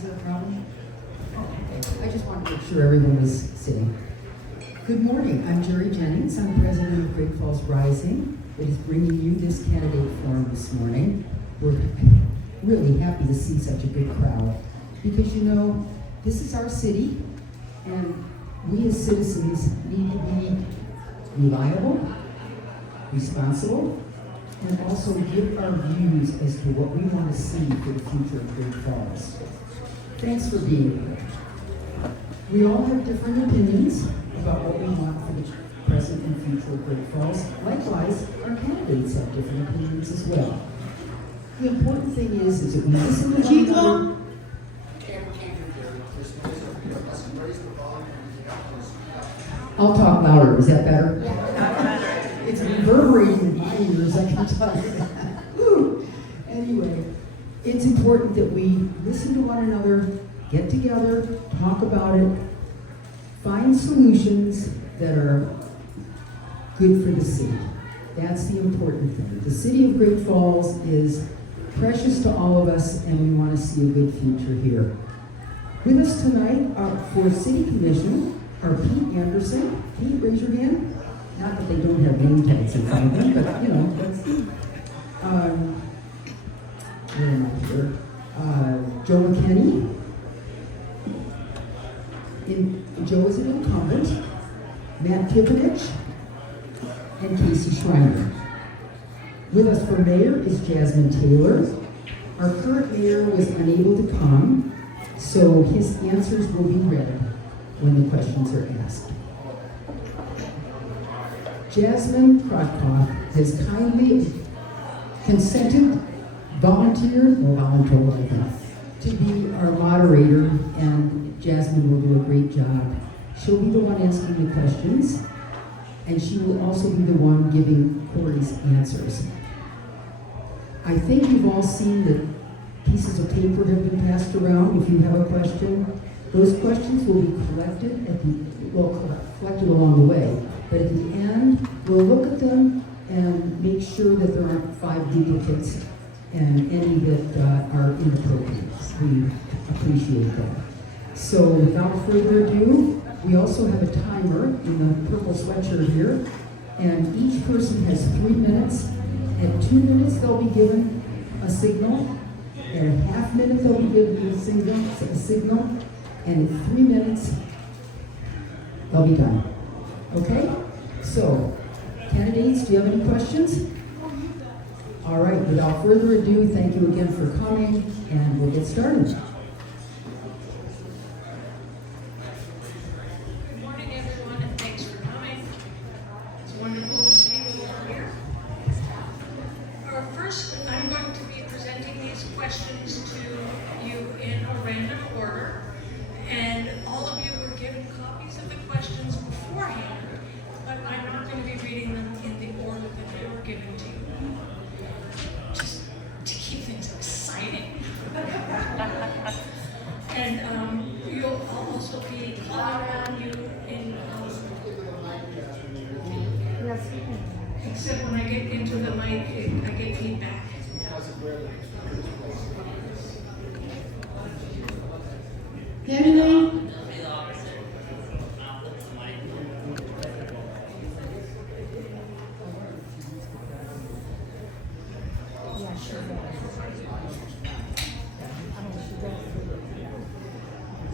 Is there a problem? Oh, okay. I just wanted to make sure everyone was sitting. Good morning. I'm Jerry Jennings. I'm president of Great Falls Rising. It is bringing you this candidate forum this morning. We're really happy to see such a good crowd because, you know, this is our city, and we as citizens need to be reliable, responsible, and also give our views as to what we want to see for the future of Great Falls. Thanks for being here. We all have different opinions about what we want for the present and future of Great Falls. Likewise, our candidates have different opinions as well. The important thing is that we listen to one another. I'll talk louder. Is that better? Yeah. It's reverberating in my ears, I can tell you that. Anyway, it's important that we listen to one another, get together, talk about it, find solutions that are good for the city. That's the important thing. The city of Great Falls is precious to all of us, and we want to see a good future here. With us tonight for City Commission are Pete Anderson. Pete, raise your hand. Not that they don't have name tags in front of them, but you know, that's where am I here? Joe McKenney. Joe is an incumbent. Matt Pipinich and Casey Schreiner. With us for mayor is Jasmine Taylor. Our current mayor was unable to come, so his answers will be read when the questions are asked. Jasmine Krotkov has kindly consented, volunteered to be our moderator, and Jasmine will do a great job. She'll be the one asking the questions, and she will also be the one giving Cory's answers. I think you've all seen that pieces of paper have been passed around. If you have a question, those questions will be collected collected along the way. But at the end, we'll look at them and make sure that there aren't 5 duplicates and any that are inappropriate. We appreciate that. So without further ado, we also have a timer in the purple sweatshirt here, and each person has 3 minutes. At 2 minutes, they'll be given a signal. At a half minute, they'll be given a signal. And in 3 minutes, they'll be done. Okay? So, candidates, do you have any questions? All right, without further ado, thank you again for coming, and we'll get started. Good morning, everyone, and thanks for coming. It's wonderful to see you all here. First, I'm going to be presenting these questions to you in a random order, and all of you were given copies of the questions beforehand, but I'm not going to be reading them in the order that they were given to you. Just to keep things exciting. And you'll also be calling on you in except when I get into the mic, I get feedback. Candidate?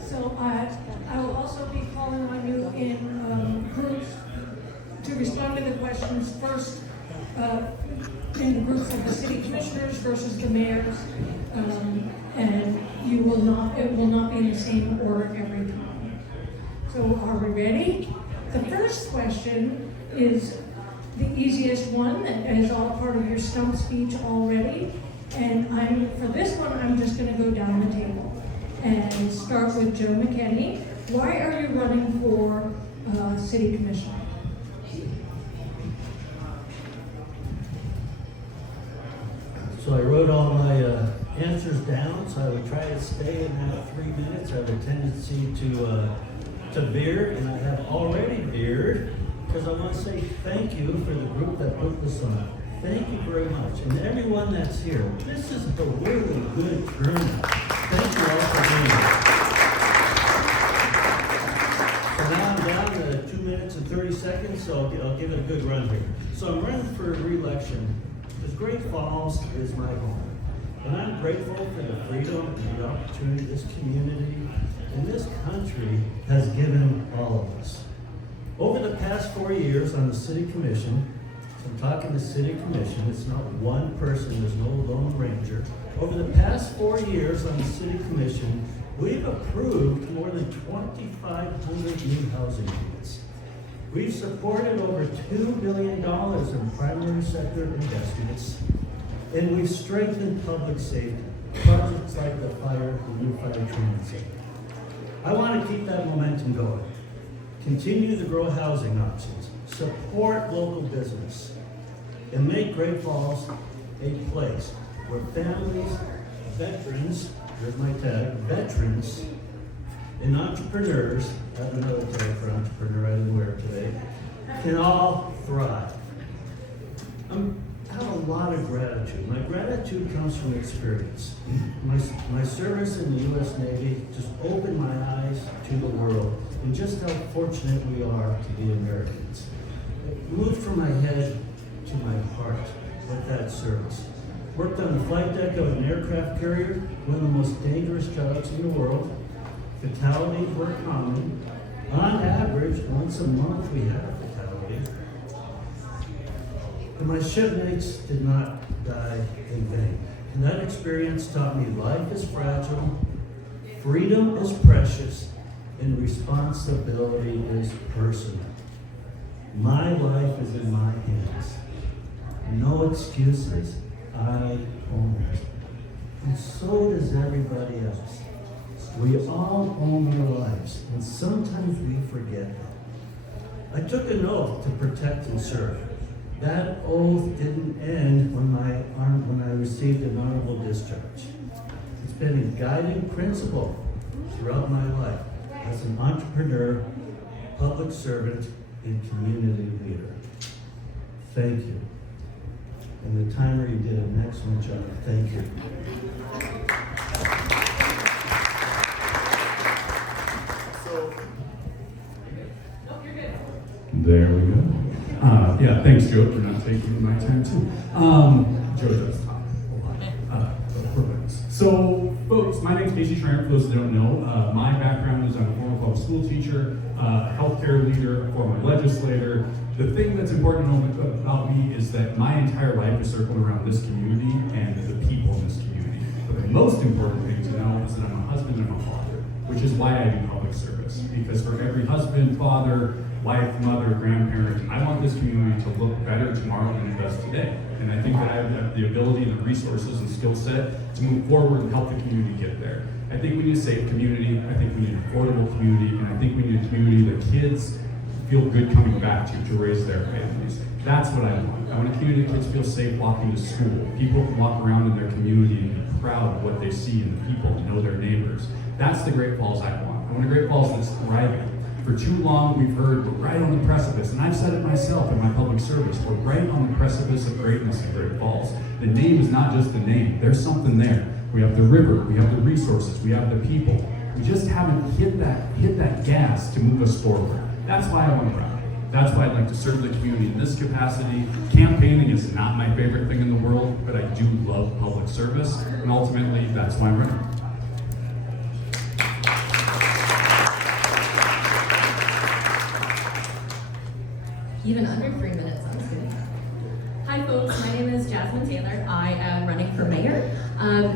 So I will also be calling on you in groups to respond to the questions first in the groups of the city commissioners versus the mayors, and it will not be in the same order every time. So are we ready? The first question is the easiest one, that is all part of your stump speech already, and for this one I'm just going to go down the table and start with Joe McKenney. Why are you running for city commissioner? So I wrote all my answers down, so I would try to stay in that 3 minutes. I have a tendency to veer, and I have already veered, because I want to say thank you for the group that put this on. Thank you very much. And everyone that's here, this is a really good turnout. Thank you all for being here. so I'll give it a good run here. So I'm running for re-election because Great Falls is my home. And I'm grateful for the freedom and the opportunity this community and this country has given all of us. Over the past 4 years on the City Commission, so I'm talking the City Commission, it's not one person, there's no lone ranger. Over the past 4 years on the City Commission, we've approved more than 2,500 new housing units. We've supported over $2 billion in primary sector investments, and we've strengthened public safety, projects like the new fire training center. I want to keep that momentum going. Continue to grow housing options, support local business, and make Great Falls a place where families, veterans, here's my tag, veterans, and entrepreneurs, I have another tag for entrepreneur I didn't wear today, can all thrive. I have a lot of gratitude. My gratitude comes from experience. My service in the U.S. Navy just opened my eyes to the world and just how fortunate we are to be Americans. It moved from my head to my heart with that service. Worked on the flight deck of an aircraft carrier, one of the most dangerous jobs in the world. Fatalities were common. On average, once a month we had a fatality. And my shipmates did not die in vain. And that experience taught me life is fragile, freedom is precious, and responsibility is personal. My life is in my hands. No excuses. I own it. And so does everybody else. We all own our lives, and sometimes we forget that. I took an oath to protect and serve. That oath didn't end when I received an honorable discharge. It's been a guiding principle throughout my life as an entrepreneur, public servant, and community leader. Thank you. And the timer, you did an excellent job. Thank you. There we go. Yeah, thanks, Joe, for not taking my time too. Joe does talk a lot. So, folks, my name's Casey Schreiner. For those that don't know, my background is I'm a former public school teacher, healthcare leader, former legislator. The thing that's important to know about me is that my entire life is circled around this community and the people in this community. But the most important thing to know is that I'm a husband and I'm a father, which is why I do public service. Because for every husband, father, wife, mother, grandparent, I want this community to look better tomorrow than it does today. And I think that I have the ability and the resources and skill set to move forward and help the community get there. I think we need a safe community. I think we need an affordable community. And I think we need a community that kids feel good coming back to raise their families. That's what I want. I want a community that kids feel safe walking to school. People can walk around in their community and be proud of what they see in the people and know their neighbors. That's the Great Falls I want. I want a Great Falls that's thriving. For too long, we've heard we're right on the precipice, and I've said it myself in my public service. We're right on the precipice of greatness in Great Falls. The name is not just the name. There's something there. We have the river, we have the resources, we have the people. We just haven't hit that gas to move us forward. That's why I want to run. That's why I'd like to serve the community in this capacity. Campaigning is not my favorite thing in the world, but I do love public service, and ultimately, that's why I'm running. Even under 3 minutes, sounds good. Hi folks, my name is Jasmine Taylor. I am running for mayor.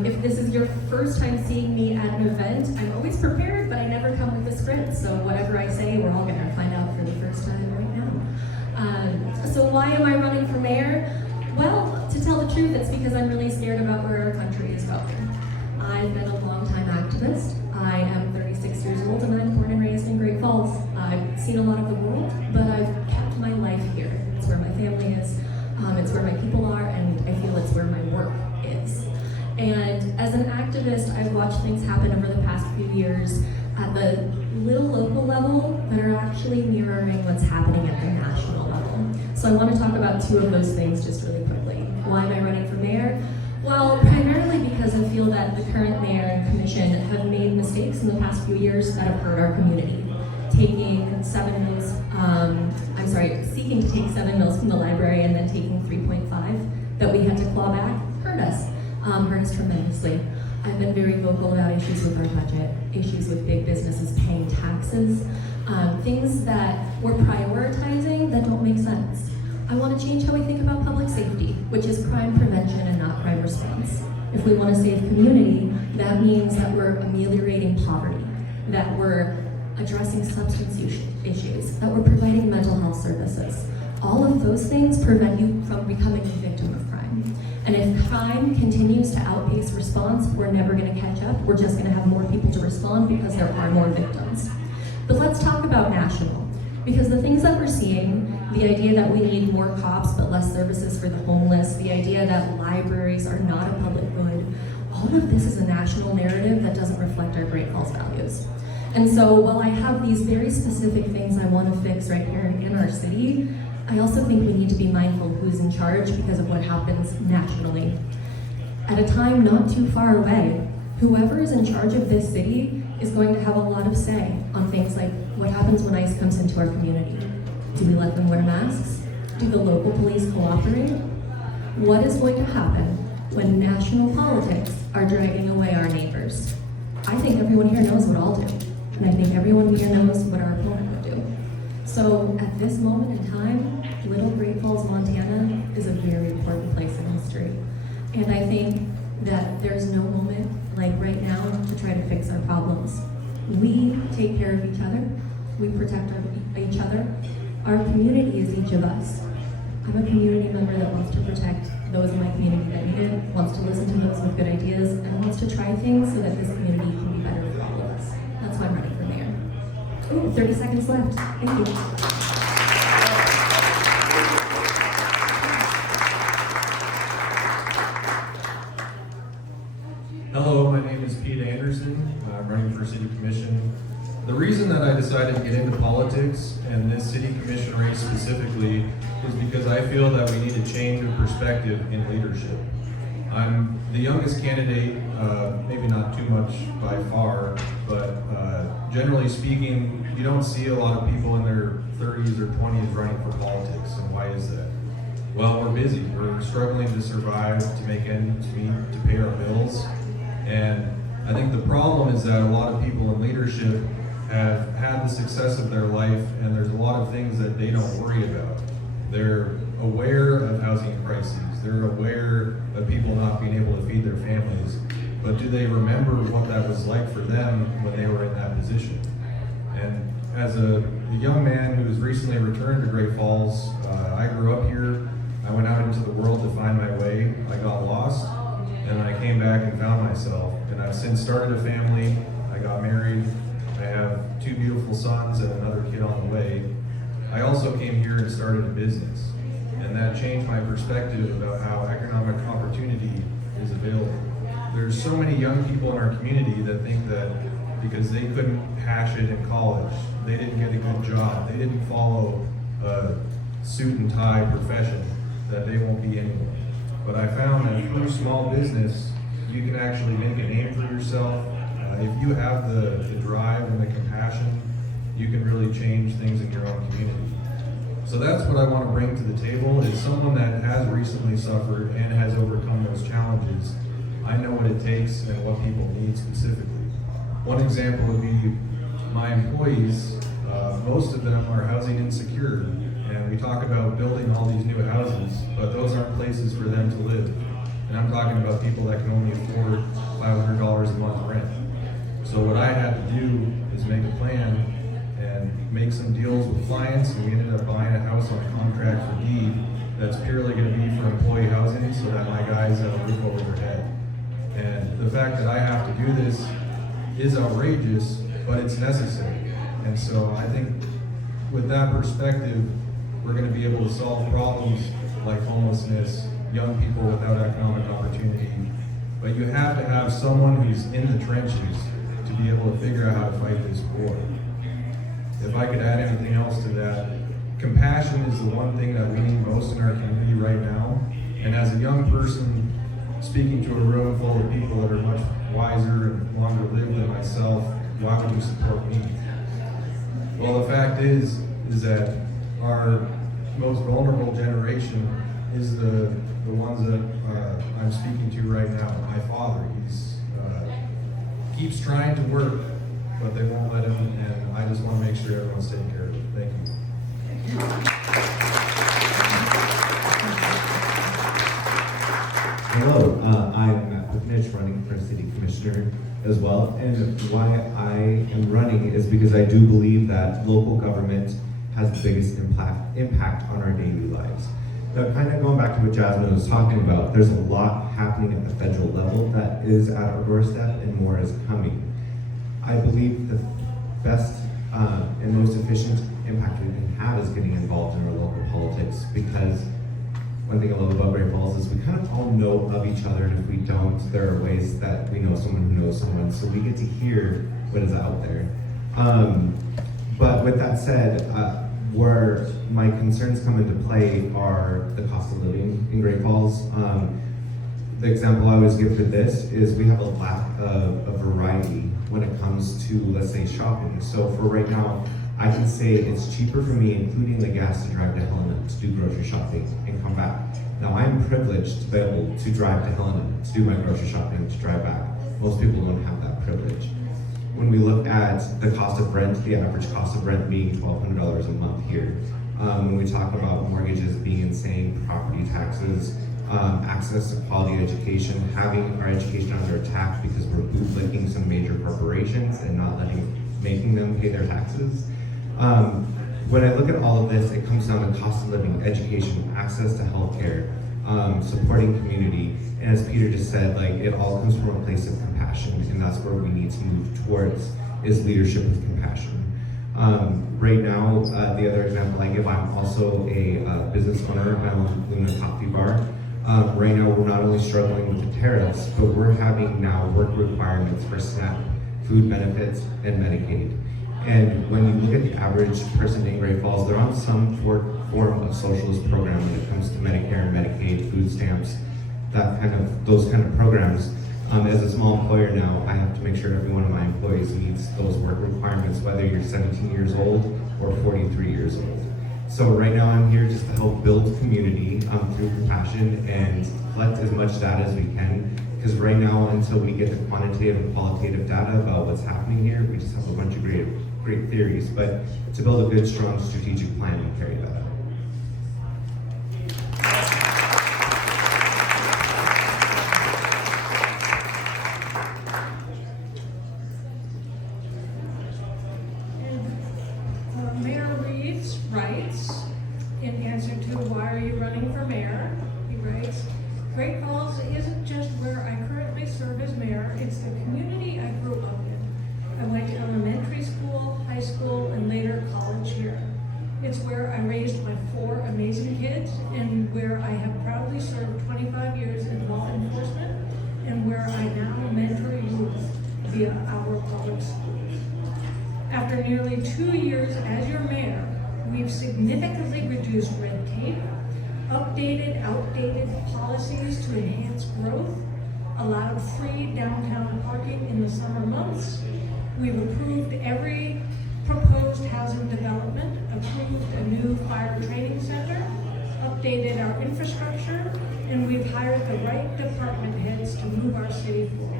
If this is your first time seeing me at an event, I'm always prepared, but I never come with a script. So whatever I say, we're all gonna find out for the first time right now. So why am I running for mayor? Well, to tell the truth, it's because I'm really scared about where our country is going. I've been a longtime activist. I am 36 years old and I'm born and raised in Great Falls. I've seen a lot of the world, but I've kept my life here. It's where my family is, it's where my people are, and I feel it's where my work is. And as an activist, I've watched things happen over the past few years at the little local level that are actually mirroring what's happening at the national level. So I want to talk about two of those things just really quickly. Why am I running for mayor? Well, primarily because I feel that the current mayor and commission have made mistakes in the past few years that have hurt our community. seeking to take 7 mils from the library and then taking 3.5 that we had to claw back hurt us tremendously. I've been very vocal about issues with our budget, issues with big businesses paying taxes, things that we're prioritizing that don't make sense. I want to change how we think about public safety, which is crime prevention and not crime response. If we want to save community, that means that we're ameliorating poverty, that we're addressing substance issues, that we're providing mental health services. All of those things prevent you from becoming a victim of crime. And if crime continues to outpace response, we're never going to catch up. We're just going to have more people to respond because there are more victims. But let's talk about national, because the things that we're seeing, the idea that we need more cops but less services for the homeless, the idea that libraries are not a public good, all of this is a national narrative that doesn't reflect our Great Falls values. And so while I have these very specific things I want to fix right here in our city, I also think we need to be mindful who's in charge because of what happens nationally. At a time not too far away, whoever is in charge of this city is going to have a lot of say on things like what happens when ICE comes into our community. Do we let them wear masks? Do the local police cooperate? What is going to happen when national politics are dragging away our neighbors? I think everyone here knows what I'll do, and I think everyone here knows what our opponent would do. So at this moment in time, Little Great Falls, Montana is a very important place in history. And I think that there's no moment like right now to try to fix our problems. We take care of each other, we protect each other. Our community is each of us. I'm a community member that wants to protect those in my community that need it, wants to listen to those with good ideas, and wants to try things so that this community can be better for all of us. That's why I'm running for mayor. Ooh, 30 seconds left. Thank you. Hello, my name is Pete Anderson. I'm running for City Commission. The reason that I decided to get into politics and this City Commission race specifically is because I feel that we need a change of perspective in leadership. I'm the youngest candidate, maybe not too much by far, but generally speaking, you don't see a lot of people in their 30s or 20s running for politics. And why is that? Well, we're busy. We're struggling to survive, to make ends meet, to pay our bills. And I think the problem is that a lot of people in leadership have had the success of their life, and there's a lot of things that they don't worry about. They're aware of housing crises. They're aware of people not being able to feed their families. But do they remember what that was like for them when they were in that position? And as a young man who has recently returned to Great Falls, I grew up here. I went out into the world to find my way. I got lost, and I came back and found myself. And I've since started a family. I got married. I have 2 beautiful sons and another kid on the way. I also came here and started a business. And that changed my perspective about how economic opportunity is available. There's so many young people in our community that think that because they couldn't hash it in college, they didn't get a good job, they didn't follow a suit and tie profession, that they won't be anyone. But I found that through small business, you can actually make a name for yourself. If you have the drive and the compassion, you can really change things in your own community. So that's what I want to bring to the table, is someone that has recently suffered and has overcome those challenges. I know what it takes and what people need specifically. One example would be my employees. Most of them are housing insecure, and we talk about building all these new houses, but those aren't places for them to live. And I'm talking about people that can only afford $500 a month rent. So what I had to do is make a plan and make some deals with clients, and we ended up buying a house on contract for deed that's purely going to be for employee housing so that my guys have a roof over their head. And the fact that I have to do this is outrageous, but it's necessary. And so I think with that perspective, we're going to be able to solve problems like homelessness, young people without economic opportunity. But you have to have someone who's in the trenches to be able to figure out how to fight this war. If I could add anything else to that, compassion is the one thing that we need most in our community right now. And as a young person speaking to a room full of people that are much wiser and longer lived than myself, why would you support me? Well, the fact is that our most vulnerable generation is the ones that I'm speaking to right now. My father, he's keeps trying to work, but they won't let him, and I just want to make sure everyone's taken care of. Thank you. Hello, I'm Matt Pipinich, running for City Commissioner as well. And why I am running is because I do believe that local government has the biggest impact on our daily lives. Now, kind of going back to what Jasmine was talking about, there's a lot happening at the federal level that is at our doorstep, and more is coming. I believe the best and most efficient impact we can have is getting involved in our local politics, because one thing I love about Great Falls is we kind of all know of each other, and if we don't, there are ways that we know someone who knows someone, so we get to hear what is out there. But with that said, where my concerns come into play are the cost of living in Great Falls. The example I always give for this is we have a lack of variety when it comes to, let's say, shopping. So for right now, I can say it's cheaper for me, including the gas, to drive to Helena to do grocery shopping and come back. Now, I'm privileged to be able to drive to Helena to do my grocery shopping, to drive back. Most people don't have that privilege. When we look at the cost of rent, the average cost of rent being $1,200 a month here. When we talk about mortgages being insane, property taxes, access to quality education, having our education under attack because we're bootlicking some major corporations and not making them pay their taxes. When I look at all of this, it comes down to cost of living, education, access to healthcare, supporting community, and as Peter just said, like, it all comes from a place of compassion, and that's where we need to move towards, is leadership with compassion. Right now, the other example I give, I'm also a business owner. I own Luna Coffee Bar. Right now, we're not only struggling with the tariffs, but we're having now work requirements for SNAP, food benefits, and Medicaid. And when you look at the average person in Great Falls, they're on some form of socialist program when it comes to Medicare and Medicaid, food stamps, those kind of programs. As a small employer now, I have to make sure every one of my employees meets those work requirements, whether you're 17 years old or 43 years old. So right now I'm here just to help build community through compassion and collect as much data as we can. Because right now, until we get the quantitative and qualitative data about what's happening here, we just have a bunch of great theories. But to build a good, strong strategic plan and carry that out. Mayor Reeves writes, in answer to why are you running for mayor, he writes, Great Falls isn't just where I currently serve as mayor, it's the community I grew up in. I went to elementary school, high school, and later college here. It's where I raised my 4 amazing kids, and where I have proudly served 25 years in law enforcement, and where I now mentor youth via our public schools. After nearly 2 years as your mayor, we've significantly reduced red tape, updated outdated policies to enhance growth, allowed free downtown parking in the summer months. We've approved every proposed housing development, approved a new fire training center, updated our infrastructure, and we've hired the right department heads to move our city forward.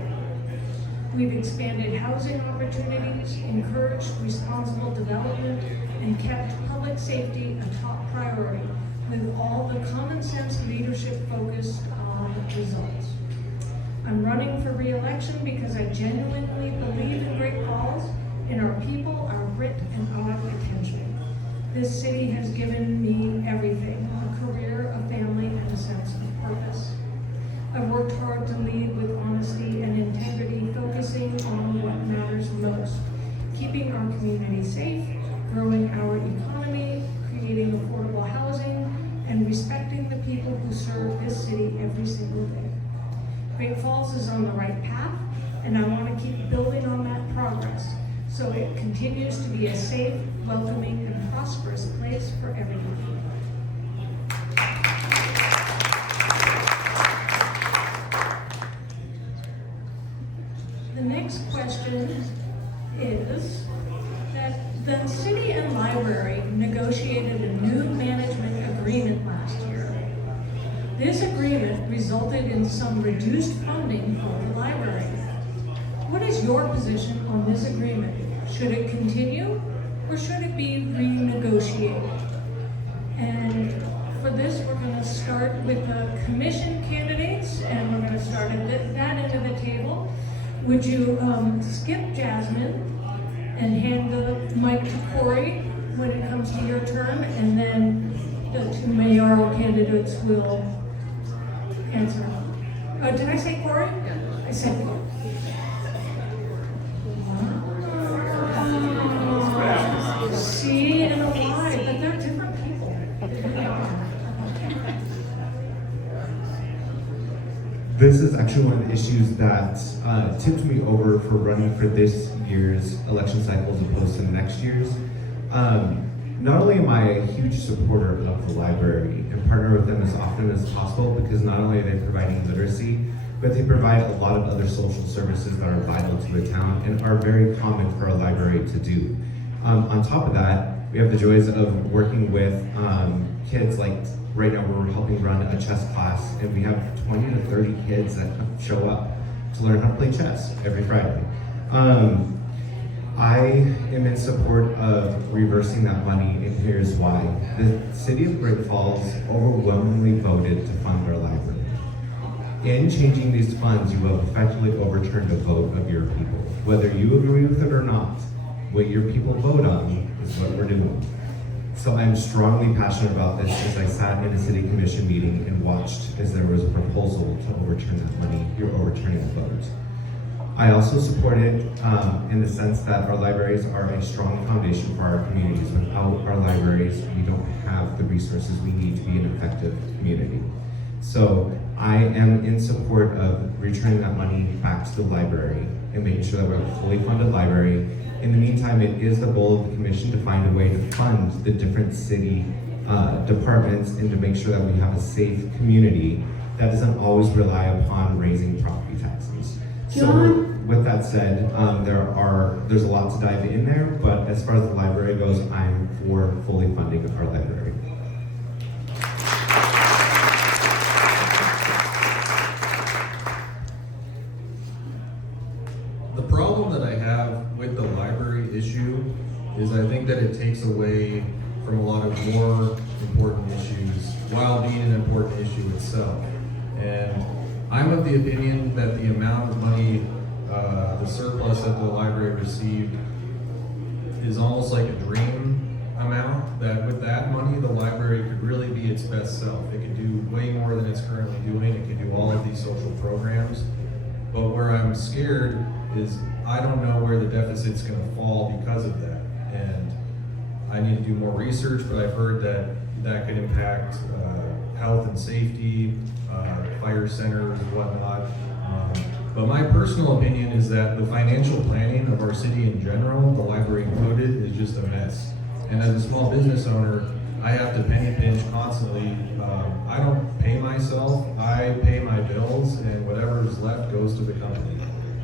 We've expanded housing opportunities, encouraged responsible development, and kept public safety a top priority, with all the common sense leadership focused on results. I'm running for re-election because I genuinely believe in Great Falls, in our people, our grit, and our potential. This city has given me everything: a career, a family, and a sense of purpose. I've worked hard to lead with honesty and integrity, focusing on what matters most: keeping our community safe, growing our economy, creating affordable housing, and respecting the people who serve this city every single day. Great Falls is on the right path, and I want to keep building on that progress so it continues to be a safe, welcoming, and prosperous place for everyone. The next question is that The city and library negotiated a new management agreement last year. This agreement resulted in some reduced funding for the library. What is your position on this agreement? Should it continue or should it be renegotiated? And for this, we're going to start with the commission candidates, and we're going to start at that end of the table. Would you skip Jasmine and hand the mic to Cory when it comes to your turn, and then the two mayoral candidates will answer. Did I say Cory? Yeah. I said Cory. See and alive, but they're different people. This is actually one of the issues that tipped me over for running for this year's election cycle as opposed to next year's. Not only am I a huge supporter of the library and partner with them as often as possible, because not only are they providing literacy, but they provide a lot of other social services that are vital to a town and are very common for a library to do. On top of that, we have the joys of working with kids. Like right now we're helping run a chess class, and we have 20 to 30 kids that show up to learn how to play chess every Friday. I am in support of reversing that money, and here's why. The city of Great Falls overwhelmingly voted to fund our library. In changing these funds, you have effectively overturned a vote of your people. Whether you agree with it or not, what your people vote on is what we're doing. So I'm strongly passionate about this as I sat in a city commission meeting and watched as there was a proposal to overturn that money. You're overturning the vote. I also support it in the sense that our libraries are a strong foundation for our communities. Without our libraries, we don't have the resources we need to be an effective community. So I am in support of returning that money back to the library and making sure that we have a fully funded library. In the meantime, it is the goal of the commission to find a way to fund the different city departments and to make sure that we have a safe community that doesn't always rely upon raising property taxes. So with that said, there's a lot to dive in there, but as far as the library goes, I'm for fully funding our library. The problem that I have with the library issue is I think that it takes away from a lot of more important issues while being an important issue itself. And I'm of the opinion that the amount of money, the surplus that the library received is almost like a dream amount, that with that money, the library could really be its best self. It could do way more than it's currently doing. It could do all of these social programs. But where I'm scared is I don't know where the deficit's gonna fall because of that. And I need to do more research, but I've heard that that could impact health and safety, fire centers and whatnot. But my personal opinion is that the financial planning of our city in general, the library included, is just a mess. And as a small business owner, I have to penny pinch constantly. I don't pay myself, I pay my bills, and whatever's left goes to the company.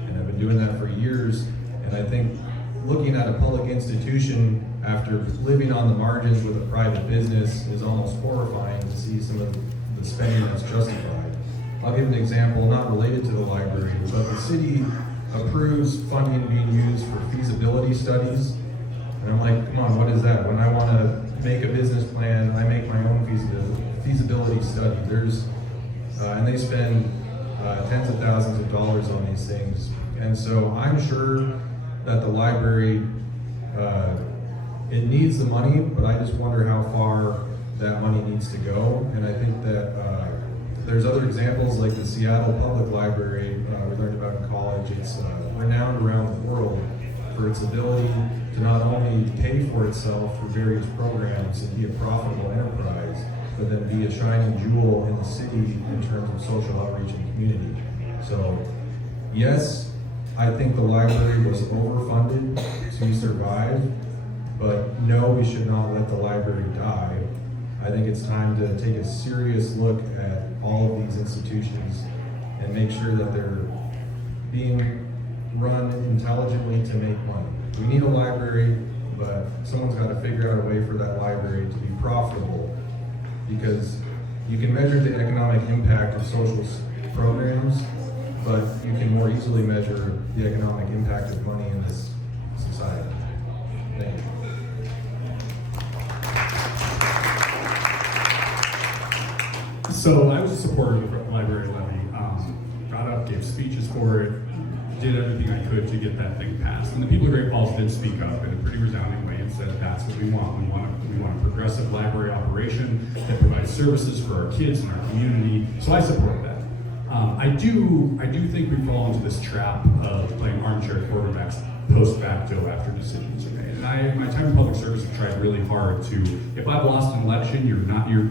And I've been doing that for years, and I think looking at a public institution after living on the margins with a private business is almost horrifying to see some of the spending that's justified. I'll give an example, not related to the library, but the city approves funding being used for feasibility studies. And I'm like, come on, what is that? When I want to make a business plan, I make my own feasibility study. And they spend tens of thousands of dollars on these things. And so I'm sure that the library, it needs the money, but I just wonder how far that money needs to go. And I think that there's other examples like the Seattle Public Library we learned about in college. It's renowned around the world for its ability to not only pay for itself through various programs and be a profitable enterprise, but then be a shining jewel in the city in terms of social outreach and community. So yes, I think the library was overfunded to survive, but no, we should not let the library die. I think it's time to take a serious look at all of these institutions and make sure that they're being run intelligently to make money. We need a library, but someone's got to figure out a way for that library to be profitable, because you can measure the economic impact of social programs, but you can more easily measure the economic impact of money in this society. Thank you. So I was a supporter of the library levy. Got up, gave speeches for it, did everything I could to get that thing passed. And the people of Great Falls did speak up in a pretty resounding way and said that's what we want. We want a progressive library operation that provides services for our kids and our community. So I support that. I do think we fall into this trap of playing armchair quarterbacks post facto after decisions are made. And I, in my time in public service, have tried really hard to, if I've lost an election, you're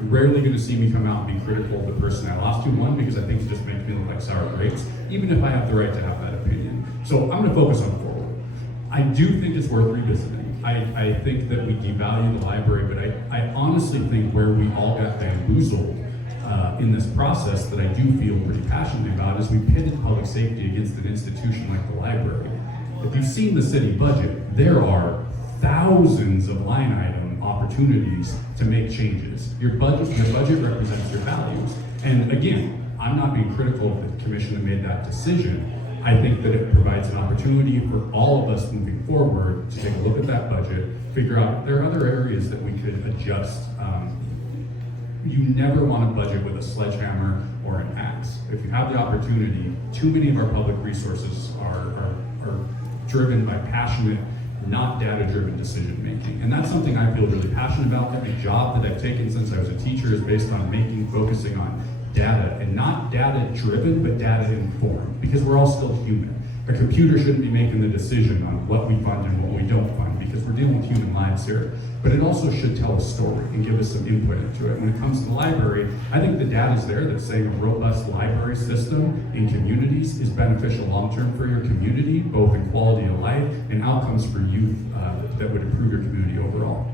rarely going to see me come out and be critical of the person I lost to. One, because I think it just makes me look like sour grapes, even if I have the right to have that opinion. So I'm going to focus on forward. I do think it's worth revisiting. I think that we devalue the library, but I honestly think where we all got bamboozled in this process that I do feel pretty passionately about is we pitted public safety against an institution like the library. If you've seen the city budget, there are thousands of line item opportunities to make changes. Your budget represents your values. And again, I'm not being critical of the commission that made that decision. I think that it provides an opportunity for all of us moving forward to take a look at that budget, figure out if there are other areas that we could adjust. You never want to budget with a sledgehammer or an axe. If you have the opportunity, too many of our public resources are driven by passionate, not data-driven decision making. And that's something I feel really passionate about. Every job that I've taken since I was a teacher is based on focusing on data, and not data-driven, but data-informed, because we're all still human. A computer shouldn't be making the decision on what we fund and what we don't fund, because we're dealing with human lives here. But it also should tell a story and give us some input into it. When it comes to the library, I think the data's there that's saying a robust library system in communities is beneficial long-term for your community, both in quality of life and outcomes for youth that would improve your community overall.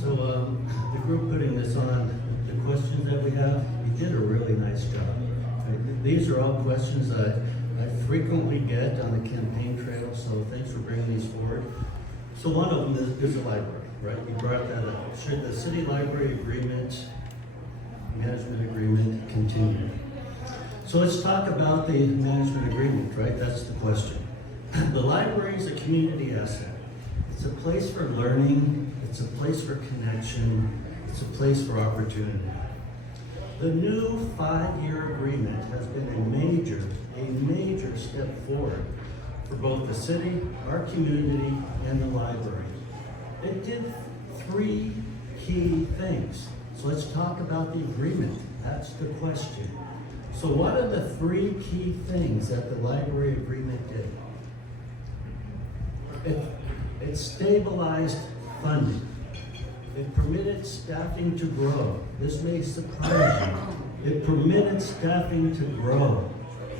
So the group putting this on, the questions that we have, you did a really nice job. These are all questions that I frequently get on the campaign trail, so thanks for bringing these forward. So one of them is a library, right? You brought that up. Should the city library agreement, management agreement continue? So let's talk about the management agreement, right? That's the question. The library is a community asset. It's a place for learning, it's a place for connection, it's a place for opportunity. The new 5-year agreement has been a major step forward for both the city, our community, and the library. It did 3 key things. So let's talk about the agreement. That's the question. So what are the 3 key things that the library agreement did? It stabilized funding. It permitted staffing to grow. This may surprise you. It permitted staffing to grow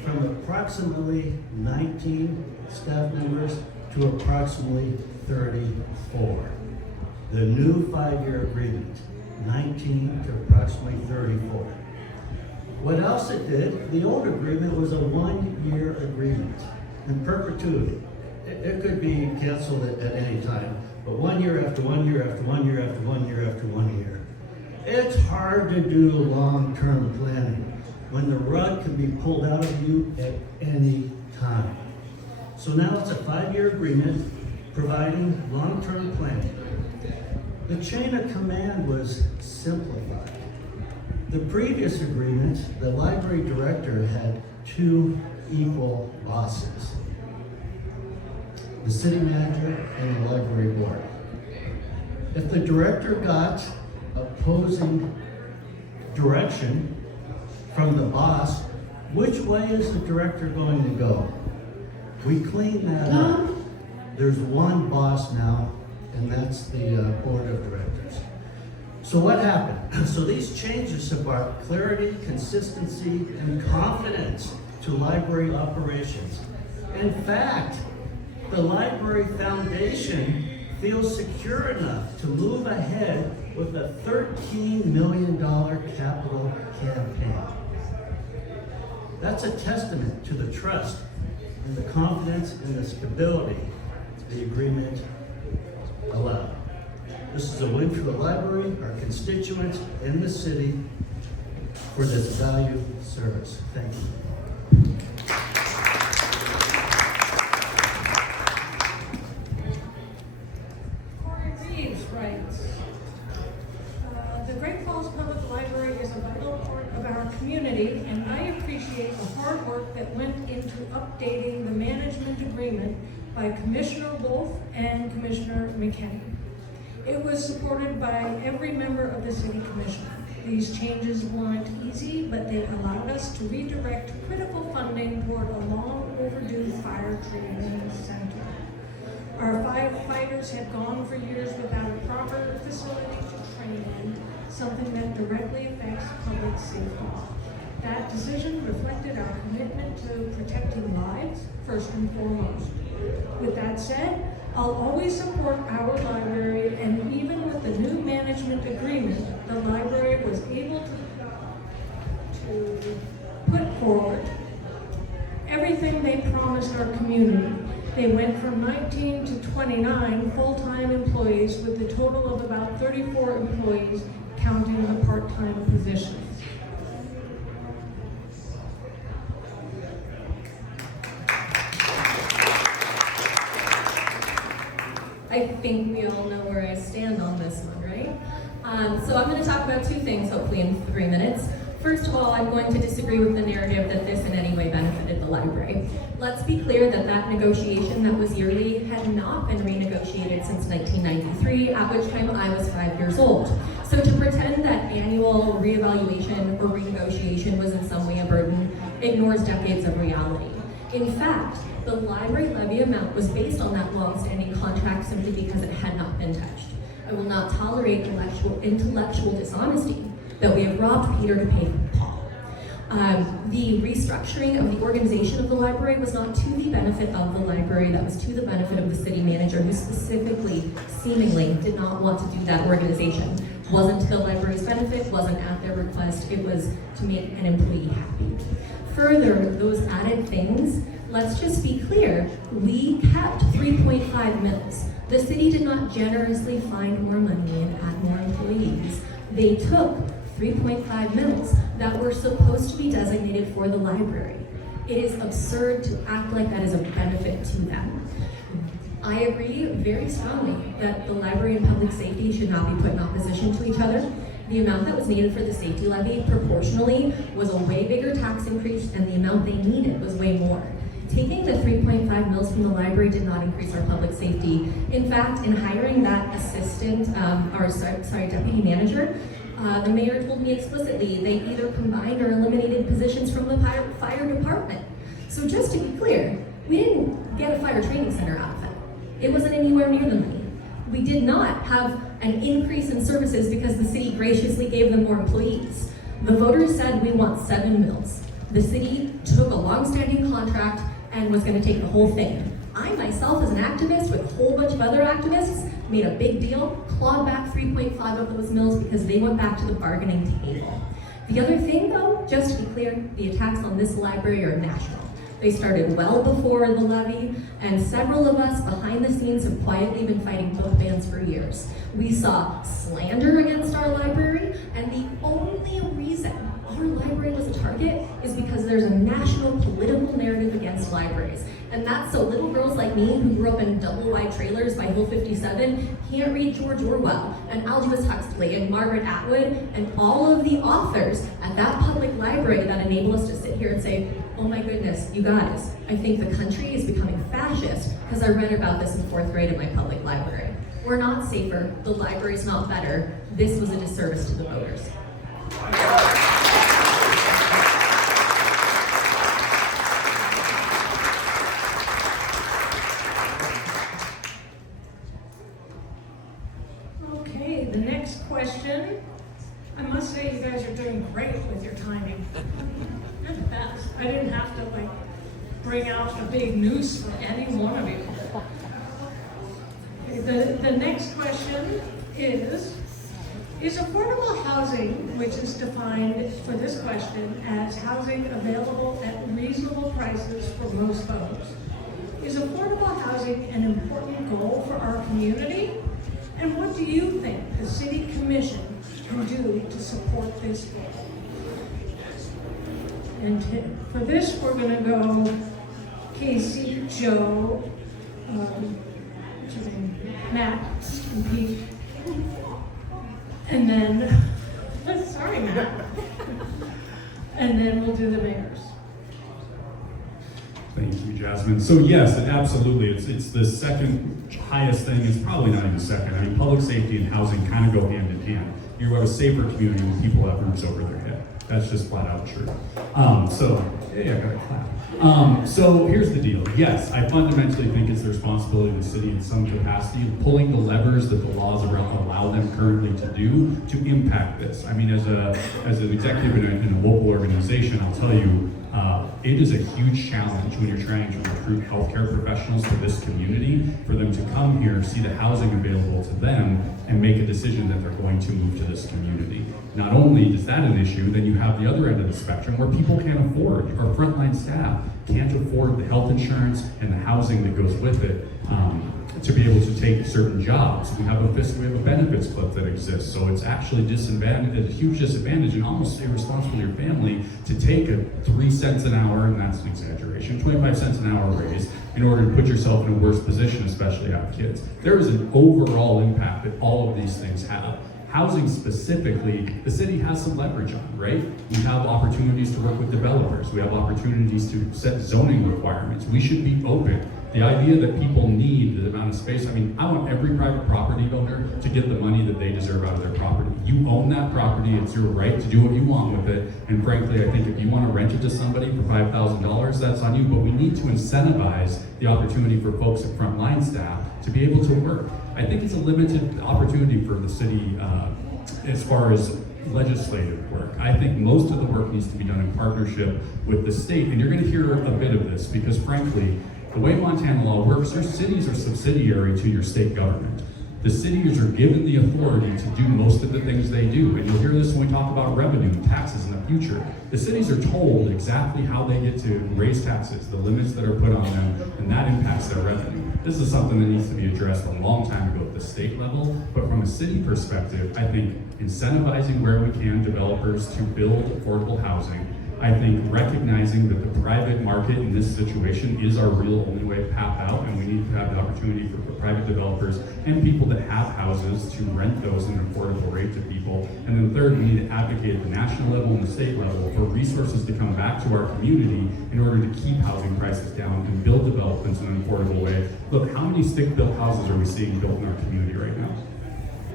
from approximately 19 staff members to approximately 34. The new 5-year agreement, 19 to approximately 34. What else it did, the old agreement was a 1-year agreement in perpetuity. It could be canceled at any time, but 1 year after 1 year after 1 year after 1 year after 1 year. It's hard to do long-term planning when the rug can be pulled out of you at any time. So now it's a 5-year agreement providing long-term planning. The chain of command was simplified. The previous agreement, the library director had 2 equal bosses: the city manager and the library board. If the director got opposing direction from the boss, which way is the director going to go? We cleaned that up. There's one boss now, and that's the board of directors. So what happened? So these changes have brought clarity, consistency, and confidence to library operations. In fact, the Library Foundation feels secure enough to move ahead with a $13 million capital campaign. That's a testament to the trust and the confidence and the stability the agreement allowed. This is a win for the library, our constituents, and the city for this valued service. Thank you. Cory Reeves writes, the Great Falls Public Library is a vital part of our community, and I appreciate the hard work that went into updating the management agreement by Commissioner Wolf and Commissioner McKenney. It was supported by every member of the City Commission. These changes weren't easy, but they allowed us to redirect critical funding toward a long overdue fire training center. Our firefighters had gone for years without a proper facility to train in, something that directly affects public safety. That decision reflected our commitment to protecting lives first and foremost. With that said, I'll always support our library, and even with the new management agreement, the library was able to put forward everything they promised our community. They went from 19 to 29 full-time employees with a total of about 34 employees, counting the part-time positions. I think we all know where I stand on this one, right? So I'm going to talk about two things, hopefully in 3 minutes. First of all, I'm going to disagree with the narrative that this in any way benefited the library. Let's be clear that that negotiation that was yearly had not been renegotiated since 1993, at which time I was 5 years old. So to pretend that annual reevaluation or renegotiation was in some way a burden ignores decades of reality. In fact, the library levy amount was based on that long-standing contract simply because it had not been touched. I will not tolerate intellectual dishonesty that we have robbed Peter to pay Paul. The restructuring of the organization of the library was not to the benefit of the library, that was to the benefit of the city manager, who specifically, seemingly, did not want to do that organization. Wasn't to the library's benefit, wasn't at their request, it was to make an employee happy. Further, those added things, let's just be clear, we kept 3.5 mils. The city did not generously find more money and add more employees. They took 3.5 mils that were supposed to be designated for the library. It is absurd to act like that is a benefit to them. I agree very strongly that the library and public safety should not be put in opposition to each other. The amount that was needed for the safety levy proportionally was a way bigger tax increase, and the amount they needed was way more. Taking the 3.5 mils from the library did not increase our public safety. In fact, in hiring that deputy manager, the mayor told me explicitly they either combined or eliminated positions from the fire department. So just to be clear, we didn't get a fire training center out of it. It wasn't anywhere near the money. We did not have an increase in services because the city graciously gave them more employees. The voters said we want 7 mils. The city took a long-standing contract and was going to take the whole thing. I myself, as an activist with a whole bunch of other activists, made a big deal, clawed back 3.5 of those mils because they went back to the bargaining table. The other thing though, just to be clear, the attacks on this library are national. They started well before the levy, and several of us behind the scenes have quietly been fighting both bans for years. We saw slander against our library, and the only reason our library was a target is because there's a national political narrative against libraries. And that's so little girls like me, who grew up in double-wide trailers by Hill 57, can't read George Orwell and Aldous Huxley and Margaret Atwood and all of the authors at that public library that enable us to sit here and say, oh my goodness, you guys, I think the country is becoming fascist because I read about this in 4th grade in my public library. We're not safer, the library's not better. This was a disservice to the voters. Okay, the next question. I must say you guys are doing great with your timing. You're the best. I didn't have to bring out a big noose for any one of you. Okay, the next question is, Is affordable housing, which is defined for this question as housing available at reasonable prices for most folks, is affordable housing an important goal for our community? And what do you think the city commission can do to support this goal? And for this, we're gonna go Casey, Joe, what's your name? Matt, and Pete. And then, sorry, Matt. And then we'll do the mayors. Thank you, Jasmine. So yes, absolutely, it's the second highest thing. It's probably not even second. I mean, public safety and housing kind of go hand in hand. You have a safer community when people have roofs over their head. That's just flat out true. So, yeah, I gotta clap. So here's the deal. Yes, I fundamentally think it's the responsibility of the city in some capacity of pulling the levers that the laws allow them currently to do to impact this. I mean, as an executive in a local organization, I'll tell you, it is a huge challenge when you're trying to recruit healthcare professionals to this community, for them to come here, see the housing available to them, and make a decision that they're going to move to this community. Not only is that an issue, then you have the other end of the spectrum where people can't afford, our frontline staff can't afford the health insurance and the housing that goes with it to be able to take certain jobs. We have a benefits cliff that exists, so it's actually a huge disadvantage and almost irresponsible to your family to take a 3 cents an hour, and that's an exaggeration, 25 cents an hour raise in order to put yourself in a worse position, especially out of kids. There is an overall impact that all of these things have. Housing specifically, the city has some leverage on, right? We have opportunities to work with developers. We have opportunities to set zoning requirements. We should be open. The idea that people need the amount of space, I mean, I want every private property owner to get the money that they deserve out of their property. You own that property, it's your right to do what you want with it. And frankly, I think if you want to rent it to somebody for $5,000, that's on you, but we need to incentivize the opportunity for folks at frontline staff to be able to work. I think it's a limited opportunity for the city as far as legislative work. I think most of the work needs to be done in partnership with the state, and you're going to hear a bit of this because frankly, the way Montana law works, your cities are subsidiary to your state government. The cities are given the authority to do most of the things they do, and you'll hear this when we talk about revenue and taxes in the future. The cities are told exactly how they get to raise taxes, the limits that are put on them, and that impacts their revenue. This is something that needs to be addressed a long time ago at the state level, but from a city perspective, I think incentivizing where we can developers to build affordable housing. I think recognizing that the private market in this situation is our real only way path out, and we need to have the opportunity for private developers and people that have houses to rent those at an affordable rate to people. And then third, we need to advocate at the national level and the state level for resources to come back to our community in order to keep housing prices down and build developments in an affordable way. Look, how many stick-built houses are we seeing built in our community right now?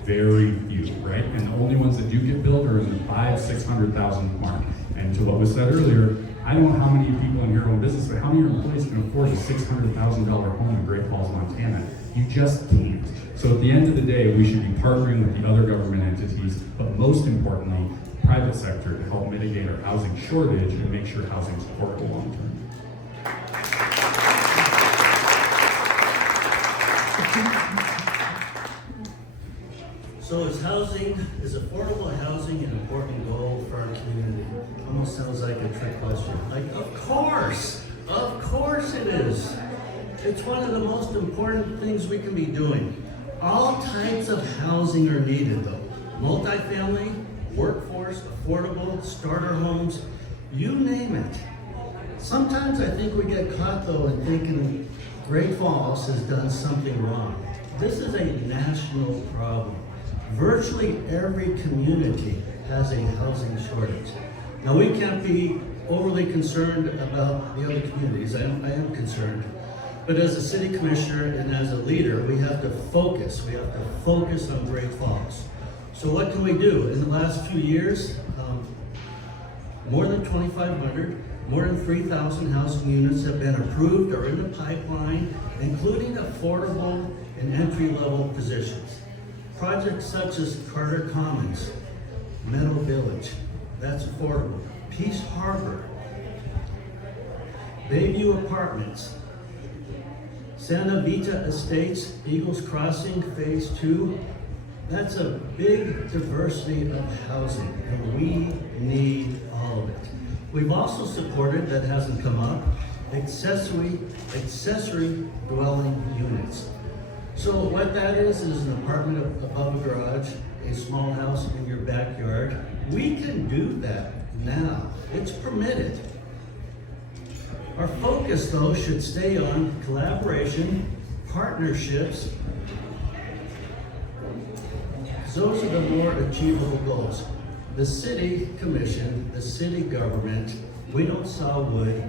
Very few, right? And the only ones that do get built are in the 500,000-600,000 mark. And to what was said earlier, I don't know how many people in here own business, but how many of your employees can afford a $600,000 home in Great Falls, Montana? You just can't. So at the end of the day, we should be partnering with the other government entities, but most importantly, private sector to help mitigate our housing shortage and make sure housing is affordable long term. So is affordable housing an important goal for our community? Almost sounds like a trick question. Like, of course it is. It's one of the most important things we can be doing. All types of housing are needed though. Multifamily, workforce, affordable, starter homes, you name it. Sometimes I think we get caught though in thinking Great Falls has done something wrong. This is a national problem. Virtually every community has a housing shortage. Now we can't be overly concerned about the other communities. I am concerned. But as a city commissioner and as a leader, we have to focus. We have to focus on Great Falls. So what can we do? In the last few years, more than 2,500, more than 3,000 housing units have been approved or in the pipeline, including affordable and entry-level positions. Projects such as Carter Commons, Meadow Village, that's affordable. Peace Harbor, Bayview Apartments, Santa Vita Estates, Eagles Crossing Phase 2, That's a big diversity of housing, and we need all of it. We've also supported, that hasn't come up, accessory dwelling units. So what that is an apartment above a garage, a small house in your backyard. We can do that now. It's permitted. Our focus, though, should stay on collaboration, partnerships. Those are the more achievable goals. The city commission, the city government, we don't saw wood,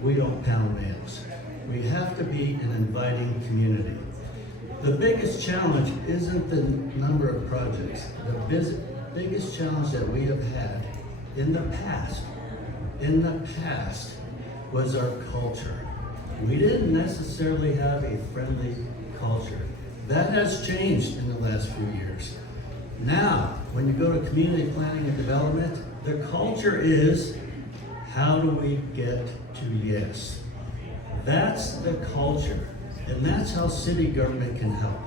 we don't pound nails. We have to be an inviting community. The biggest challenge isn't the number of projects. The biggest challenge that we have had in the past was our culture. We didn't necessarily have a friendly culture. That has changed in the last few years. Now, when you go to community planning and development, the culture is, how do we get to yes? That's the culture, and that's how city government can help.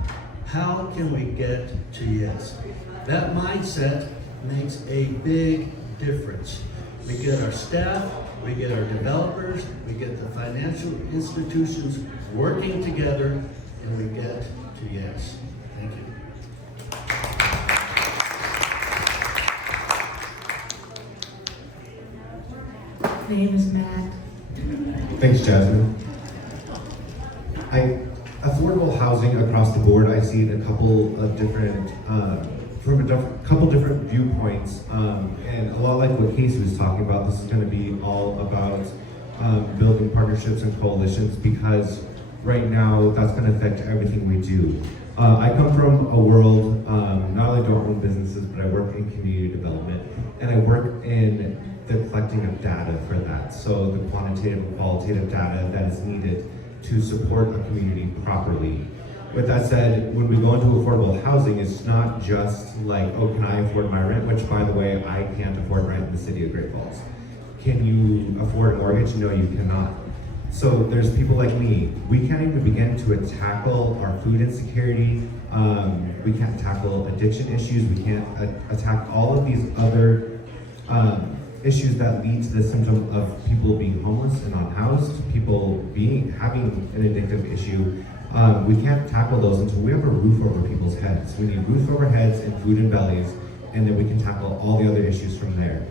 How can we get to yes? That mindset makes a big difference. We get our staff, we get our developers, we get the financial institutions working together, and we get to yes. Thank you. My name is Matt. Thanks, Jasmine. Affordable housing across the board, I see it a couple of different, from a couple different viewpoints, and a lot like what Casey was talking about. This is going to be all about building partnerships and coalitions, because right now that's going to affect everything we do. I come from a world, not only do I own businesses, but I work in community development, and I work in the collecting of data for that. So the quantitative and qualitative data that is needed to support a community properly. With that said, when we go into affordable housing, it's not just like, oh, can I afford my rent? Which, by the way, I can't afford rent in the city of Great Falls. Can you afford a mortgage? No, you cannot. So there's people like me. We can't even begin to tackle our food insecurity. We can't tackle addiction issues. We can't attack all of these other issues that lead to the symptom of people being homeless and unhoused, people having an addictive issue. We can't tackle those until we have a roof over people's heads. We need roof over heads and food in bellies, and then we can tackle all the other issues from there.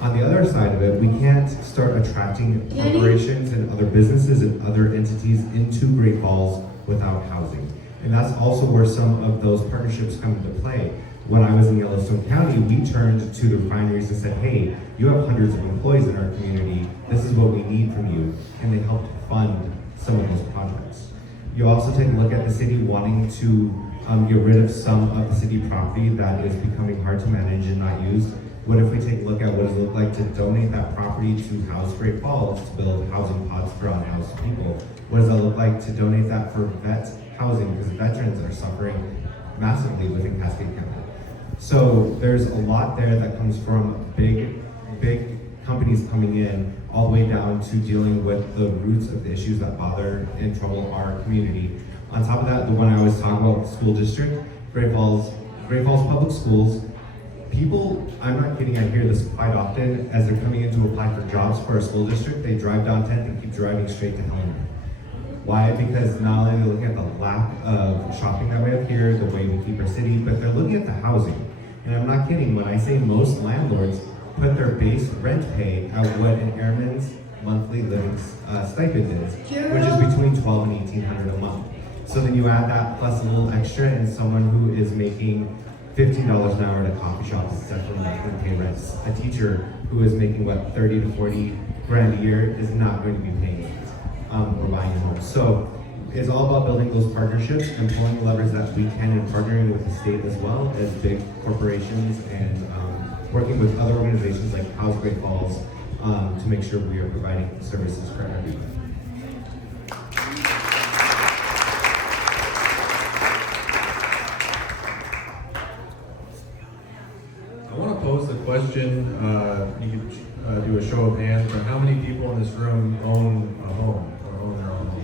On the other side of it, we can't start attracting corporations and other businesses and other entities into Great Falls without housing. And that's also where some of those partnerships come into play. When I was in Yellowstone County, we turned to the refineries and said, hey, you have hundreds of employees in our community, this is what we need from you. And they helped fund some of those projects. You also take a look at the city wanting to get rid of some of the city property that is becoming hard to manage and not used. What if we take a look at what does it look like to donate that property to House Great Falls to build housing pods for unhoused people? What does that look like to donate that for vet housing, because veterans are suffering massively within Cascade County. So there's a lot there that comes from big companies coming in all the way down to dealing with the roots of the issues that bother and trouble our community. On top of that, the one I always talk about, the school district, Great Falls Public Schools. People, I'm not kidding, I hear this quite often, as they're coming in to apply for jobs for a school district, they drive down 10th and keep driving straight to Helena. Why? Because not only are they looking at the lack of shopping that we have here, the way we keep our city, but they're looking at the housing. And I'm not kidding when I say most landlords put their base rent pay at what an airman's monthly living stipend is, which is between $1,200 and $1,800 a month. So then you add that plus a little extra, and someone who is making $15 an hour at a coffee shop is definitely not going to pay rent. A teacher who is making, what, 30 to 40 grand a year is not going to be paying rent or buying a home. So it's all about building those partnerships and pulling the levers that we can, and partnering with the state as well as big corporations, and working with other organizations like House Great Falls to make sure we are providing services for everyone. I want to pose the question, you could do a show of hands, but how many people in this room own a home or own their own home?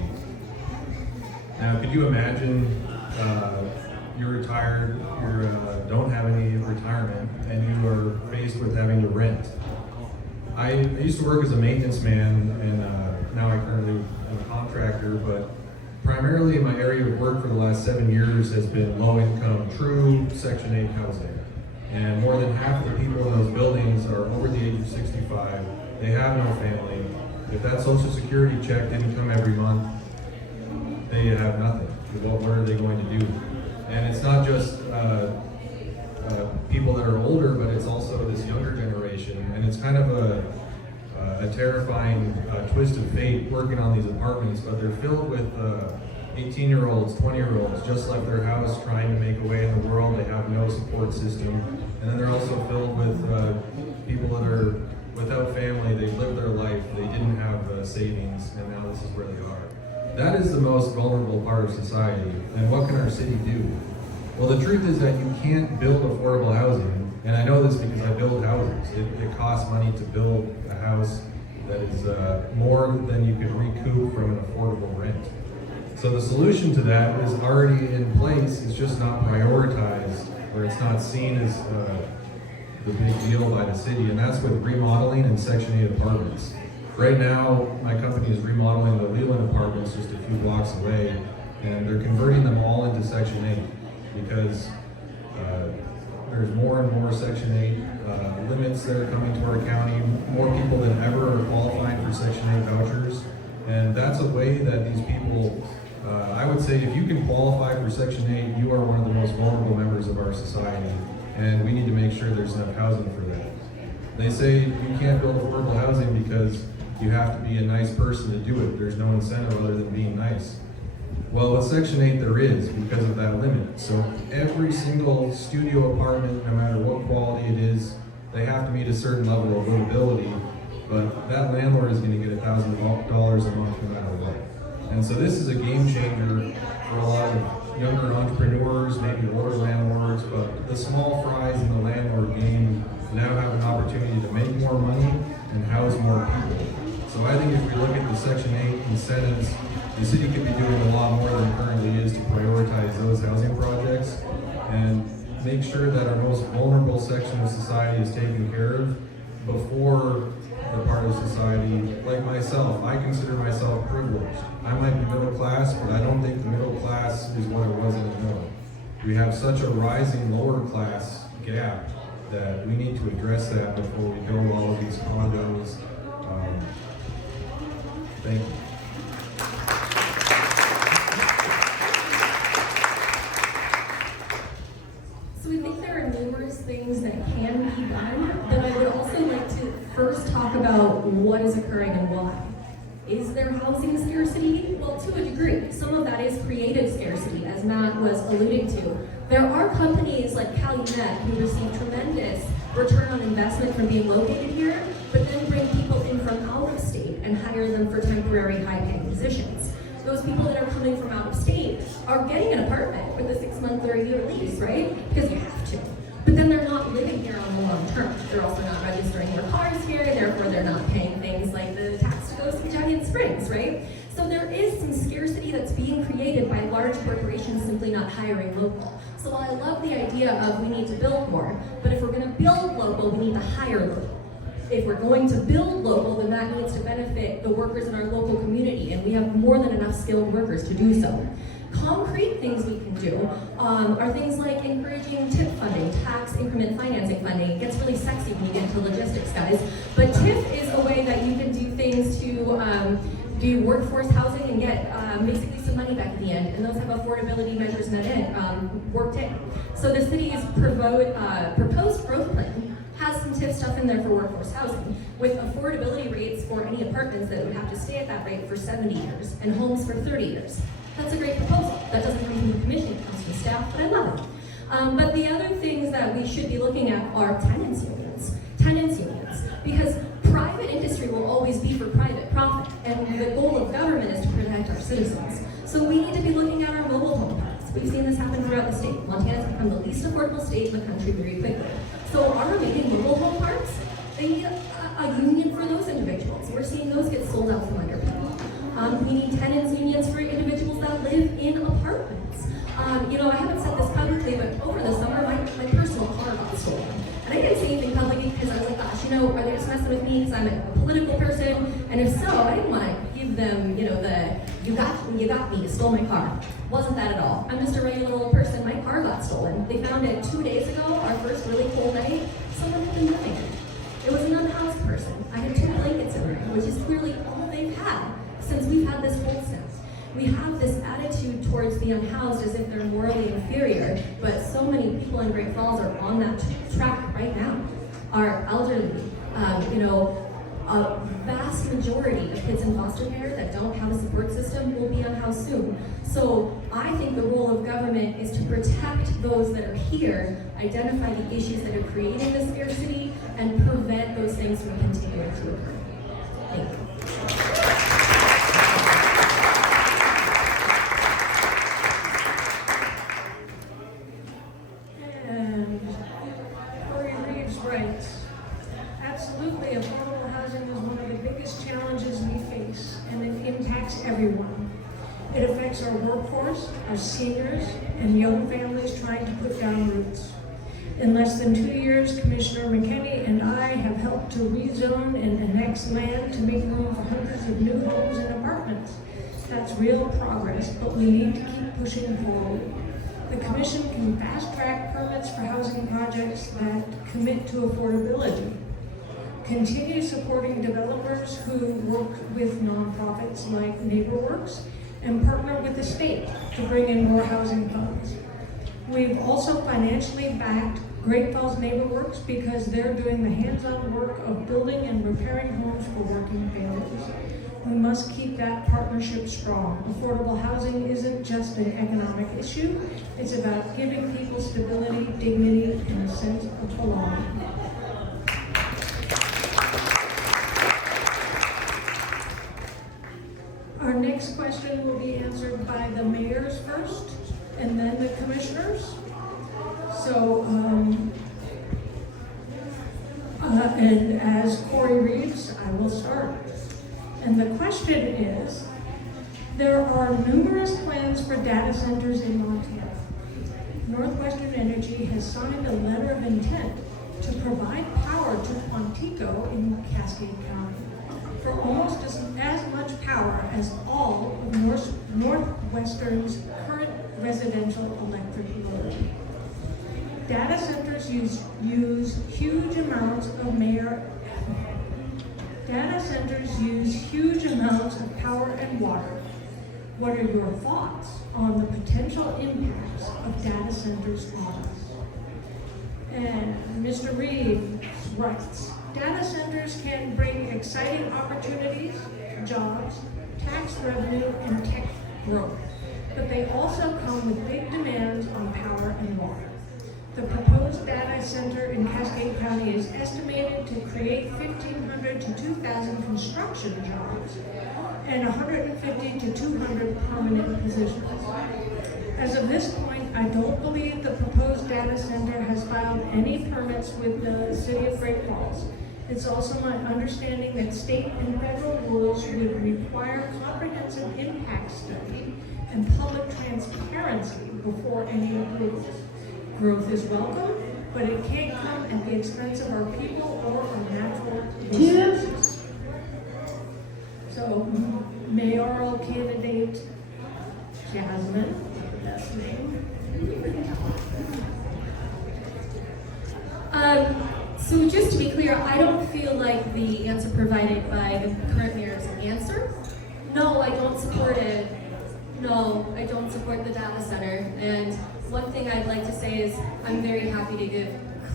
Now, could you imagine you're retired, you don't have any retirement, and you are faced with having to rent. I used to work as a maintenance man, and now I currently am a contractor, but primarily my area of work for the last 7 years has been low-income, true Section 8 housing. And more than half of the people in those buildings are over the age of 65. They have no family. If that Social Security check didn't come every month, they have nothing. What are they going to do? And it's not just people that are older, but it's also this younger generation. And it's kind of a terrifying twist of fate working on these apartments, but they're filled with 18-year-olds, 20-year-olds, just like their house, trying to make a way in the world. They have no support system. And then they're also filled with people that are without family. They lived their life, they didn't have savings, and now this is where they are. That is the most vulnerable part of society. And what can our city do? Well, the truth is that you can't build affordable housing, and I know this because I build houses. It costs money to build a house that is more than you can recoup from an affordable rent. So the solution to that is already in place. It's just not prioritized, or it's not seen as the big deal by the city, and that's with remodeling and Section 8 apartments. Right now, my company is remodeling the Leland apartments just a few blocks away, and they're converting them all into Section 8 because there's more and more Section 8 limits that are coming to our county. More people than ever are qualifying for Section 8 vouchers, and that's a way that these people, I would say if you can qualify for Section 8, you are one of the most vulnerable members of our society, and we need to make sure there's enough housing for that. They say you can't build affordable housing because you have to be a nice person to do it. There's no incentive other than being nice. Well, with Section 8 there is, because of that limit. So every single studio apartment, no matter what quality it is, they have to meet a certain level of livability, but that landlord is going to get $1,000 a month no matter what. And so this is a game changer for a lot of younger entrepreneurs, maybe older landlords, but the small fries in the landlord game now have an opportunity to make more money and house more people. So I think if we look at the Section 8 incentives, the city could be doing a lot more than it currently is to prioritize those housing projects and make sure that our most vulnerable section of society is taken care of before the part of society, like myself. I consider myself privileged. I might be middle class, but I don't think the middle class is what it was in the middle. We have such a rising lower class gap that we need to address that before we build all of these condos. Thank you. So we think there are numerous things that can be done, but I would also like to first talk about what is occurring and why. Is there housing scarcity? Well, to a degree. Some of that is created scarcity, as Matt was alluding to. There are companies like Calumet who receive tremendous return on investment from being located here, but then bring people in from out of state and hire them for temporary high-paying positions. Those people that are coming from out of state are getting an apartment with a 6-month or a year lease, right? Because you have to. But then they're not living here on the long term. They're also not registering their cars here, therefore they're not paying things like the tax to go to Giant Springs, right? So there is some scarcity that's being created by large corporations simply not hiring local. So while I love the idea of we need to build more, but if we're gonna build local, we need to hire local. If we're going to build local, then that needs to benefit the workers in our local community, and we have more than enough skilled workers to do so. Concrete things we can do are things like encouraging TIF funding, tax increment financing funding. It gets really sexy when you get into logistics, guys. But TIF is a way that you can do things to do workforce housing and get basically some money back at the end. And those have affordability measures worked in. So the city's proposed growth plan has some TIF stuff in there for workforce housing, with affordability rates for any apartments that would have to stay at that rate for 70 years and homes for 30 years. That's a great proposal. That doesn't come from the commission, it comes from staff, but I love it. But the other things that we should be looking at are tenants unions. Tenants unions, because private industry will always be for private profit, and the goal of government is to protect our citizens. So we need to be looking at our mobile home parks. We've seen this happen throughout the state. Montana's become the least affordable state in the country very quickly. So our remaining mobile home parks, they need a union for those individuals. We're seeing those get sold out from under people. We need tenants unions for individuals that live in apartments. I haven't said this publicly, but over the summer, my personal car got stolen. And I didn't say anything publicly because I was like, gosh, are they just messing with me because I'm a political person? And if so, I didn't want to give them, you got me, you stole my car. Wasn't that at all. I'm just a regular old person. My car got stolen. They found it 2 days ago, our first really cold night. Someone had been living in it. It was an unhoused person. I had 2 blankets in there, which is clearly all they've had since we've had this whole sense. We have this attitude towards the unhoused as if they're morally inferior, but so many people in Great Falls are on that track right now. Our elderly, a vast majority of kids in foster care that don't have a support system will be unhoused soon. So I think the role of government is to protect those that are here, identify the issues that are creating the scarcity, and prevent those things from continuing to occur. Thank you. And Cory Reeves writes, absolutely, affordable housing is one of the biggest challenges we face, and it impacts everyone. It affects our workforce, our seniors, and young families trying to put down roots. In less than 2 years, Commissioner McKenney and I have helped to rezone and annex land to make room for hundreds of new homes and apartments. That's real progress, but we need to keep pushing forward. The Commission can fast-track permits for housing projects that commit to affordability. Continue supporting developers who work with nonprofits like NeighborWorks and partner with the state to bring in more housing funds. We've also financially backed Great Falls NeighborWorks because they're doing the hands-on work of building and repairing homes for working families. We must keep that partnership strong. Affordable housing isn't just an economic issue. It's about giving people stability, dignity, and a sense of belonging. Our next question will be answered by the mayors first, and then the commissioners. So, and as Cory Reeves, I will start. And the question is, there are numerous plans for data centers in Montana. Northwestern Energy has signed a letter of intent to provide power to Quantico in Cascade County for almost as much power as all of Northwestern's current residential electric load. Data centers use huge amounts of power and water. What are your thoughts on the potential impacts of data centers on us? And Mr. Reeves writes, data centers can bring exciting opportunities, jobs, tax revenue, and tech growth, but they also come with big demands on power and water. The proposed data center in Cascade County is estimated to create 1,500 to 2,000 construction jobs and 150 to 200 permanent positions. As of this point, I don't believe the proposed data center has filed any permits with the City of Great Falls. It's also my understanding that state and federal rules would require comprehensive impact study and public transparency before any approvals. Growth is welcome, but it can't come at the expense of our people or our natural resources. So, mayoral candidate Jasmine, that's name. So just to be clear, I don't feel like the answer provided by the current mayor is an answer. No, I don't support it. No, I don't support the data center. And one thing I'd like to say is I'm very happy to give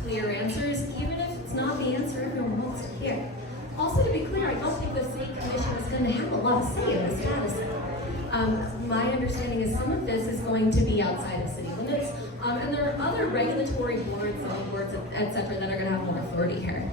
clear answers, even if it's not the answer everyone wants to hear. Also, to be clear, I don't think the city commission is going to have a lot of say in this data center. My understanding is some of this is going to be outside of city limits, and there are other regulatory boards, zone boards, et cetera, that are going to have more authority here.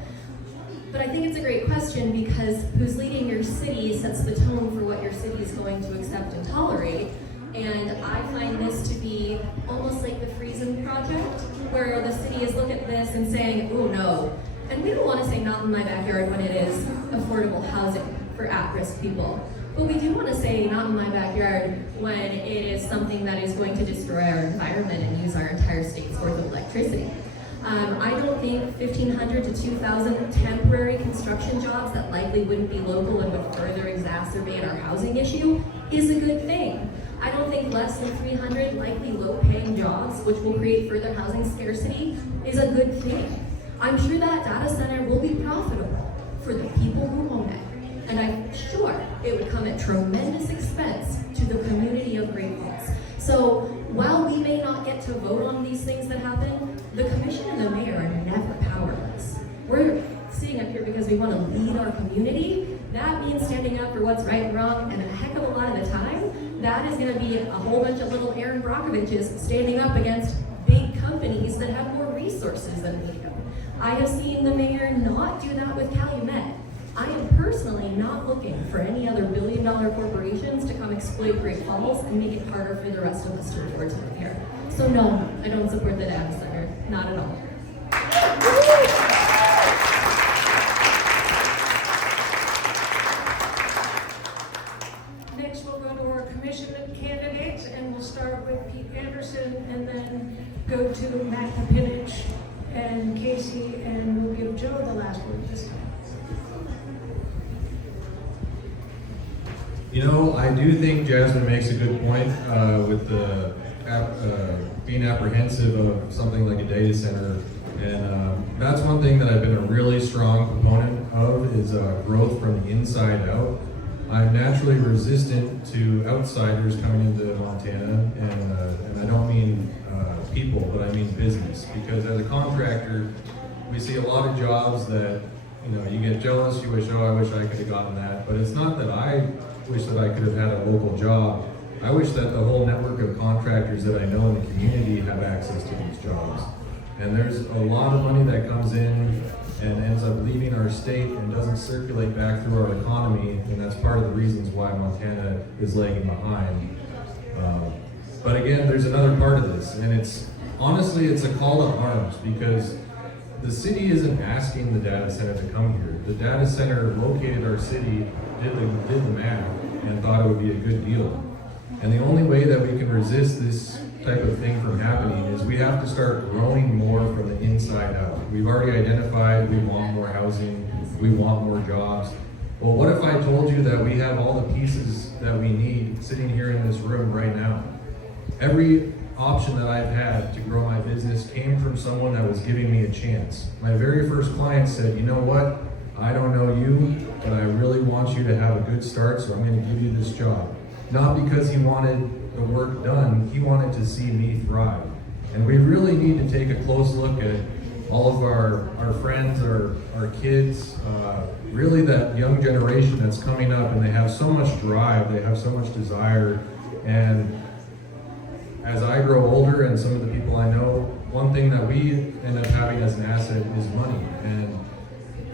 But I think it's a great question because who's leading your city sets the tone for what your city is going to accept and tolerate. And I find this to be almost like the Friesen project, where the city is looking at this and saying, oh no. And we don't want to say not in my backyard when it is affordable housing for at-risk people. But we do want to say, not in my backyard, when it is something that is going to destroy our environment and use our entire state's worth of electricity. I don't think 1,500 to 2,000 temporary construction jobs that likely wouldn't be local and would further exacerbate our housing issue is a good thing. I don't think less than 300 likely low-paying jobs, which will create further housing scarcity, is a good thing. I'm sure that data center will be profitable for the people who own it. And I'm sure it would come at tremendous expense to the community of Great Falls. So while we may not get to vote on these things that happen, the commission and the mayor are never powerless. We're sitting up here because we want to lead our community. That means standing up for what's right and wrong, and a heck of a lot of the time, that is going to be a whole bunch of little Aaron Brockoviches standing up against big companies that have more resources than we do. I have seen the mayor not do that with Calumet. I am personally not looking for any other billion-dollar corporations to come exploit Great Falls and make it harder for the rest of us to afford to live here. So no, I don't support the data center, not at all. Next, we'll go to our commission candidates, and we'll start with Pete Anderson, and then go to Matt Pipinich and Casey, and we'll give Joe the last word this time. You know, I do think Jasmine makes a good point with the being apprehensive of something like a data center. And that's one thing that I've been a really strong proponent of is growth from the inside out. I'm naturally resistant to outsiders coming into Montana, and I don't mean people, but I mean business. Because as a contractor, we see a lot of jobs that, you know, you get jealous, you wish, oh, I wish I could have gotten that. But it's not that I wish that I could have had a local job. I wish that the whole network of contractors that I know in the community have access to these jobs. And there's a lot of money that comes in and ends up leaving our state and doesn't circulate back through our economy, and that's part of the reasons why Montana is lagging behind. But again, there's another part of this, and it's honestly, it's a call to arms, because the city isn't asking the data center to come here. The data center located our city, did the math, and thought it would be a good deal. And the only way that we can resist this type of thing from happening is we have to start growing more from the inside out. We've already identified we want more housing, we want more jobs. Well, what if I told you that we have all the pieces that we need sitting here in this room right now? Every option that I've had to grow my business came from someone that was giving me a chance. My very first client said, you know what? I don't know you, but I really want you to have a good start, so I'm going to give you this job. Not because he wanted the work done, he wanted to see me thrive. And we really need to take a close look at all of our friends, our kids, really that young generation that's coming up, and they have so much drive, they have so much desire. And as I grow older, and some of the people I know, one thing that we end up having as an asset is money. And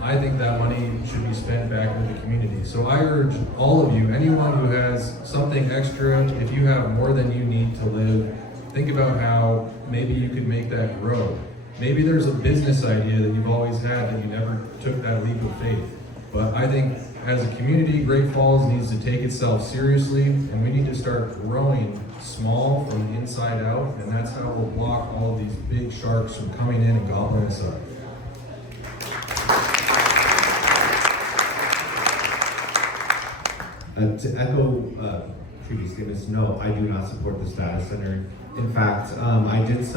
I think that money should be spent back into the community. So I urge all of you, anyone who has something extra, if you have more than you need to live, think about how maybe you could make that grow. Maybe there's a business idea that you've always had that you never took that leap of faith. But I think as a community, Great Falls needs to take itself seriously, and we need to start growing small from the inside out, and that's how we'll block all of these big sharks from coming in and gobbling us up. To echo previous statements, no, I do not support this data center. In fact, I did just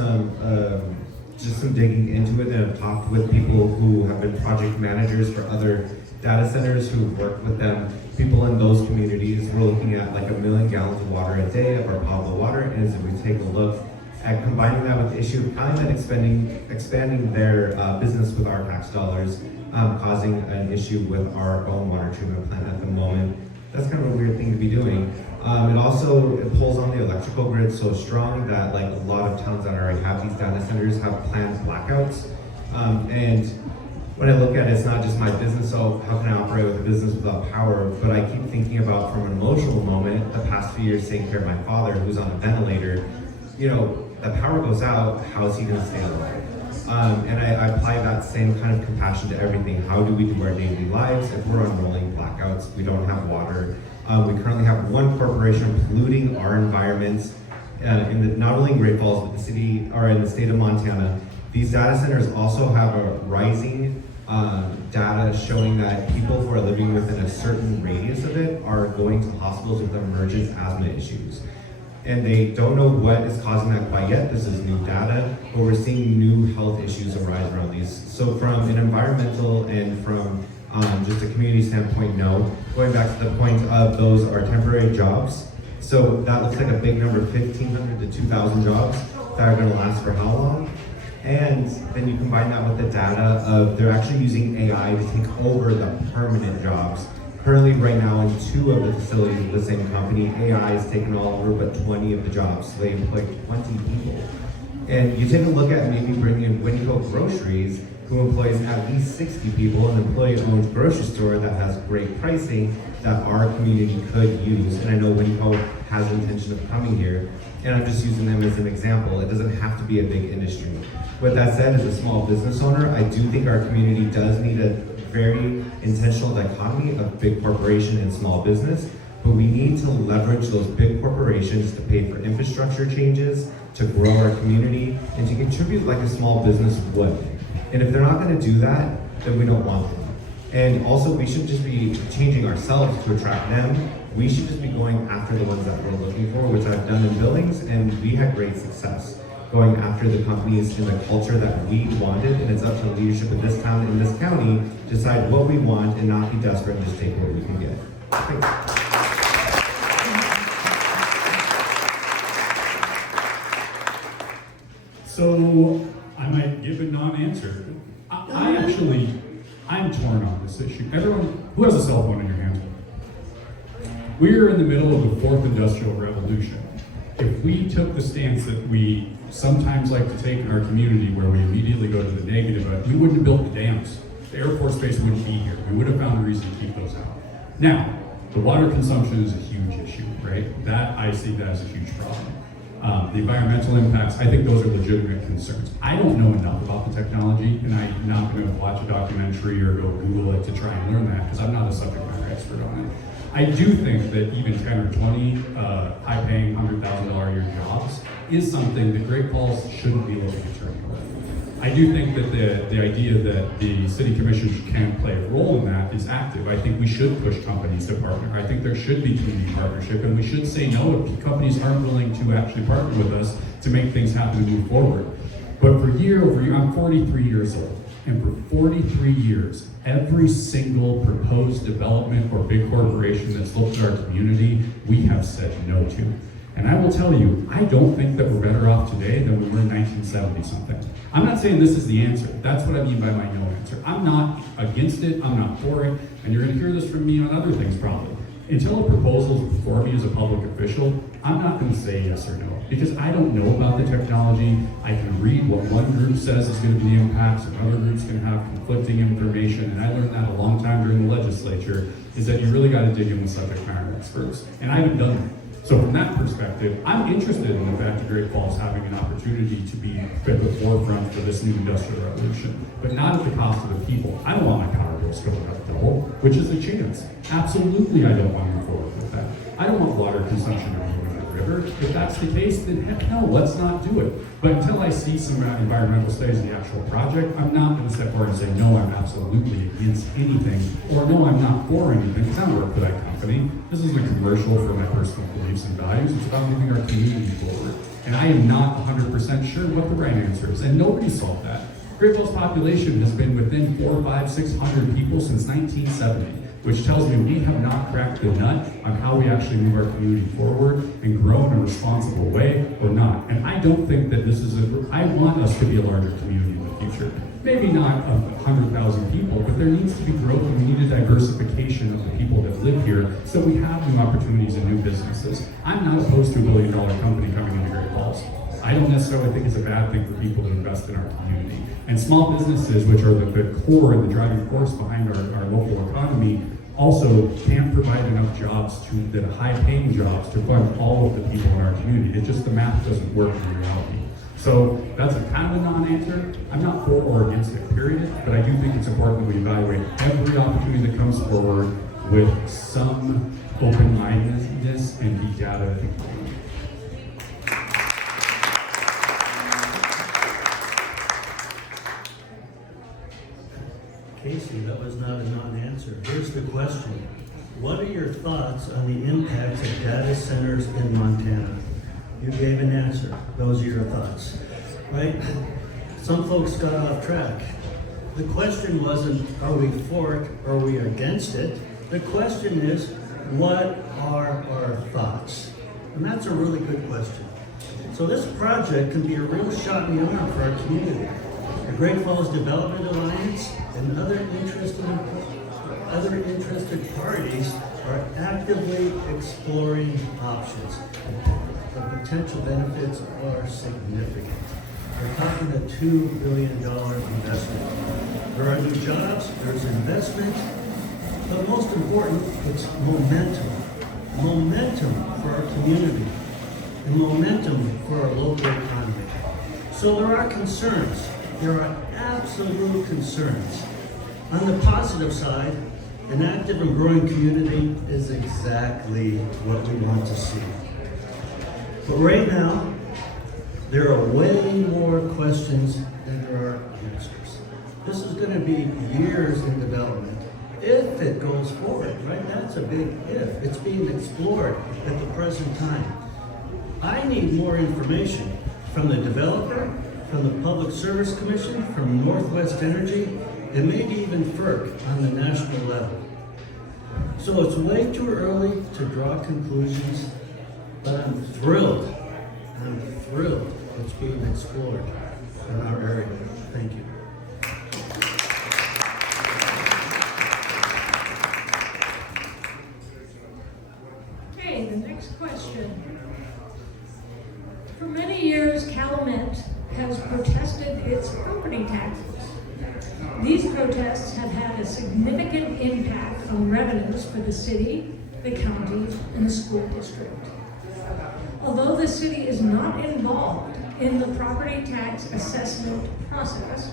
some digging into it, and I've talked with people who have been project managers for other data centers who've worked with them. People in those communities, we're looking at like 1 million gallons of water a day of our potable water, and as we take a look at combining that with the issue of Calumet expanding their business with our tax dollars, causing an issue with our own water treatment plant at the moment. That's kind of a weird thing to be doing. It pulls on the electrical grid so strong that like a lot of towns that already have these data centers have planned blackouts. And when I look at it, it's not just my business, so how can I operate with a business without power? But I keep thinking about, from an emotional moment, the past few years taking care of my father who's on a ventilator. You know, the power goes out, how is he gonna stay alive? And I apply that same kind of compassion to everything. How do we do our daily lives? If we're on rolling blackouts, we don't have water. We currently have one corporation polluting our environments not only in Great Falls, but the city, or in the state of Montana. These data centers also have a rising data showing that people who are living within a certain radius of it are going to hospitals with emergent asthma issues. And they don't know what is causing that quite yet. This is new data, but we're seeing new health issues arise around these. So from an environmental and from just a community standpoint, no. Going back to the point of those are temporary jobs. So that looks like a big number, 1,500 to 2,000 jobs that are gonna last for how long? And then you combine that with the data of they're actually using AI to take over the permanent jobs. Currently, right now, in 2 of the facilities of the same company, AI has taken all over but 20 of the jobs. So they employ 20 people. And you take a look at maybe bringing in Winco Groceries, who employs at least 60 people, an employee-owned grocery store that has great pricing that our community could use. And I know Winco has the intention of coming here, and I'm just using them as an example. It doesn't have to be a big industry. With that said, as a small business owner, I do think our community does need a very intentional dichotomy of big corporation and small business, but we need to leverage those big corporations to pay for infrastructure changes, to grow our community, and to contribute like a small business would. And if they're not gonna do that, then we don't want them. And also, we should just be changing ourselves to attract them. We should just be going after the ones that we're looking for, which I've done in Billings, and we had great success going after the companies in the culture that we wanted, and it's up to the leadership of this town and this county to decide what we want and not be desperate and just take what we can get. Thanks. So I might give a non-answer. I'm torn on this issue. Everyone, who has a cell phone in your hand? We're in the middle of the 4th Industrial Revolution. If we took the stance that we sometimes like to take in our community, where we immediately go to the negative, we wouldn't have built the dams. The Air Force Base wouldn't be here. We would have found a reason to keep those out. Now, the water consumption is a huge issue, right? I see that as a huge problem. The environmental impacts, I think those are legitimate concerns. I don't know enough about the technology, and I'm not going to watch a documentary or go Google it to try and learn that, because I'm not a subject matter expert on it. I do think that even 10 or 20 high-paying $100,000 a year jobs is something that Great Falls shouldn't be looking at turning away. I do think that the idea that the city commission can play a role in that is active. I think we should push companies to partner. I think there should be community partnership, and we should say no if companies aren't willing to actually partner with us to make things happen and move forward. But for year over year, I'm 43 years old, and for 43 years, every single proposed development or big corporation that's looked at our community, we have said no to. And I will tell you, I don't think that we're better off today than we were in 1970 something. I'm not saying this is the answer. That's what I mean by my no answer. I'm not against it, I'm not for it, and you're gonna hear this from me on other things probably. Until a proposal is before me as a public official, I'm not gonna say yes or no, because I don't know about the technology. I can read what one group says is gonna be the impacts, and other groups can have conflicting information, and I learned that a long time during the legislature, is that you really gotta dig in with subject matter experts, and I haven't done that. So from that perspective, I'm interested in the fact of Great Falls having an opportunity to be at the forefront for this new industrial revolution, but not at the cost of the people. I don't want my power bills going up double, which is a chance. Absolutely, I don't want to move forward with that. I don't want water consumption to ruin the river. If that's the case, then heck no, let's not do it. But until I see some environmental studies of the actual project, I'm not going to step forward and say, no, I'm absolutely against anything, or no, I'm not for anything, because I don't work for that company. This isn't a commercial for my personal beliefs and values. It's about moving our community forward. And I am not 100% sure what the right answer is, and nobody solved that. Great Falls population has been within 400, 500, 600 people since 1970, which tells me we have not cracked the nut on how we actually move our community forward and grow in a responsible way or not. And I don't think that this is I want us to be a larger community in the future. Maybe not 100,000 people, but there needs to be growth, and we need a diversification of the people that live here so we have new opportunities and new businesses. I'm not opposed to $1 billion company coming into Great Falls. I don't necessarily think it's a bad thing for people to invest in our community. And small businesses, which are the core and the driving force behind our local economy, also can't provide enough jobs that high-paying jobs to fund all of the people in our community. It's just the math doesn't work in reality. So that's a kind of a non-answer. I'm not for or against it, period, but I do think it's important that we evaluate every opportunity that comes forward with some open-mindedness and be data. Casey, that was not a non-answer. Here's the question. What are your thoughts on the impacts of data centers in Montana? You gave an answer. Those are your thoughts, right? Some folks got off track. The question wasn't, are we for it or are we against it? The question is, what are our thoughts? And that's a really good question. So this project can be a real shot in the arm for our community. The Great Falls Development Alliance and other interested parties are actively exploring options. The potential benefits are significant. We're talking a $2 billion investment. There are new jobs, there's investment, but most important, it's momentum. Momentum for our community and momentum for our local economy. So there are concerns. There are absolute concerns. On the positive side, an active and growing community is exactly what we want to see. But right now, there are way more questions than there are answers. This is going to be years in development, if it goes forward, right? That's a big if. It's being explored at the present time. I need more information from the developer, from the Public Service Commission, from Northwest Energy, and maybe even FERC on the national level. So it's way too early to draw conclusions, but I'm thrilled it's being explored in our area. Thank you. Okay, the next question. For many years, Calumet has protested its property taxes. These protests have had a significant impact on revenues for the city, the county, and the school district. Although the city is not involved in the property tax assessment process,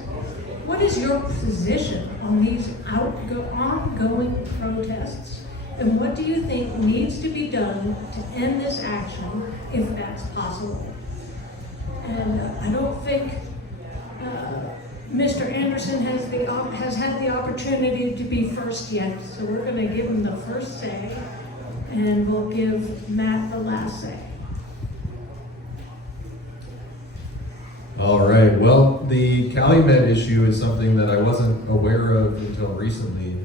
what is your position on these ongoing protests? And what do you think needs to be done to end this action, if that's possible? And I don't think Mr. Anderson has had the opportunity to be first yet, so we're going to give him the first say, and we'll give Matt the last say. All right, well, the Calumet issue is something that I wasn't aware of until recently,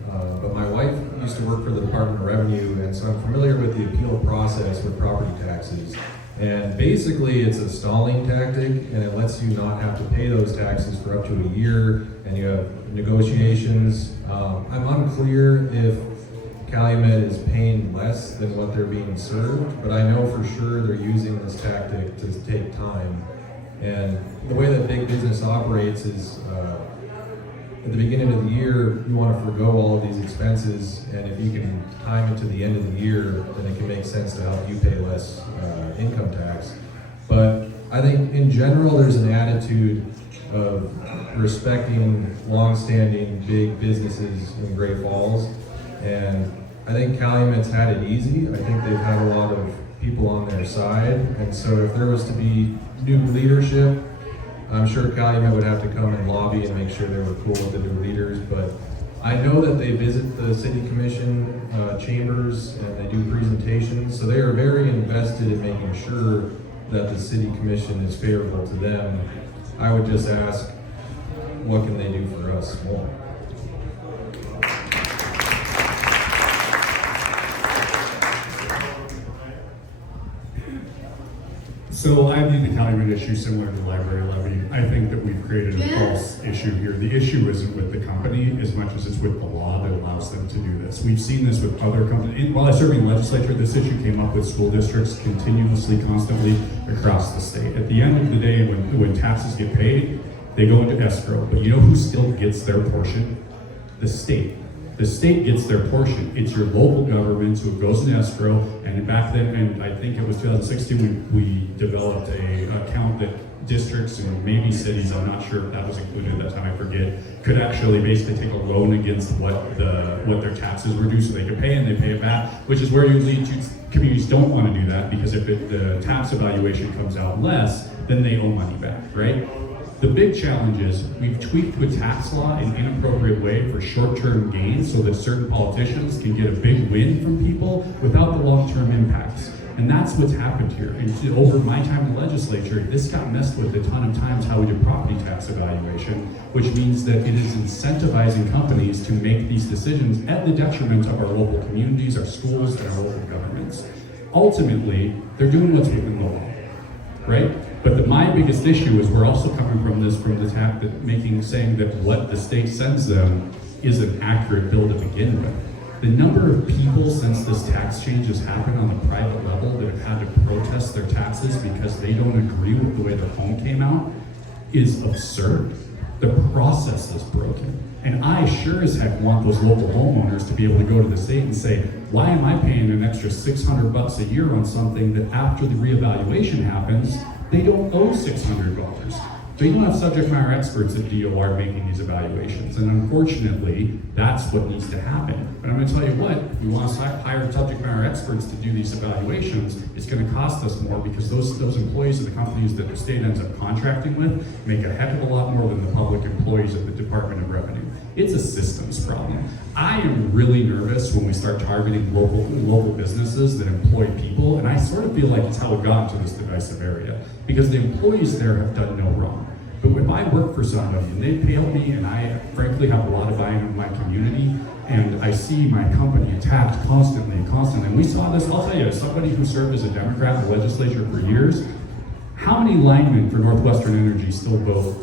but my wife used to work for the Department of Revenue, and so I'm familiar with the appeal process with property taxes. And basically, it's a stalling tactic, and it lets you not have to pay those taxes for up to a year, and you have negotiations. I'm unclear if Calumet is paying less than what they're being served, but I know for sure they're using this tactic to take time. And the way that big business operates is at the beginning of the year, you want to forego all of these expenses, and if you can time it to the end of the year, then it can make sense to help you pay less income tax. But I think in general, there's an attitude of respecting long-standing big businesses in Great Falls, and I think Calumet's had it easy. I think they've had a lot of people on their side, and so if there was to be new leadership, I'm sure Calumet would have to come and lobby and make sure they were cool with the new leaders, but I know that they visit the city commission chambers and they do presentations, so they are very invested in making sure that the city commission is favorable to them. I would just ask, what can they do for us more? So I view the Calumet issue similar to the library levy. I think that we've created a false issue here. The issue isn't with the company as much as it's with the law that allows them to do this. We've seen this with other companies. While I served in the legislature, this issue came up with school districts continuously, constantly across the state. At the end of the day, when taxes get paid, they go into escrow. But you know who still gets their portion? The state. The state gets their portion. It's your local government, so it goes in escrow. And back then, and I think it was 2016, we developed a account that districts and maybe cities, I'm not sure if that was included at that time, I forget, could actually basically take a loan against what their taxes were due so they could pay, and they pay it back, which is where you lead to communities don't want to do that, because if the tax evaluation comes out less, then they owe money back, right? The big challenge is we've tweaked the tax law in an inappropriate way for short-term gains so that certain politicians can get a big win from people without the long-term impacts. And that's what's happened here. And over my time in the legislature, this got messed with a ton of times how we do property tax evaluation, which means that it is incentivizing companies to make these decisions at the detriment of our local communities, our schools, and our local governments. Ultimately, they're doing what's within the law, right? But my biggest issue is we're also coming from the tack that saying that what the state sends them is an accurate bill to begin with. The number of people since this tax change has happened on the private level that have had to protest their taxes because they don't agree with the way their home came out is absurd. The process is broken. And I sure as heck want those local homeowners to be able to go to the state and say, why am I paying an extra $600 a year on something that after the reevaluation happens, they don't owe $600? They don't have subject matter experts at DOR making these evaluations, and unfortunately, that's what needs to happen. But I'm going to tell you what, if we want to hire subject matter experts to do these evaluations, it's going to cost us more because those employees of the companies that the state ends up contracting with make a heck of a lot more than the public employees of the Department of Revenue. It's a systems problem. I am really nervous when we start targeting local businesses that employ people, and I sort of feel like it's how it got into this divisive area, because the employees there have done no wrong. But if I work for somebody and they pay me, and I frankly have a lot of buy-in in my community, and I see my company attacked constantly, and we saw this, I'll tell you, as somebody who served as a Democrat in the legislature for years, how many linemen for Northwestern Energy still vote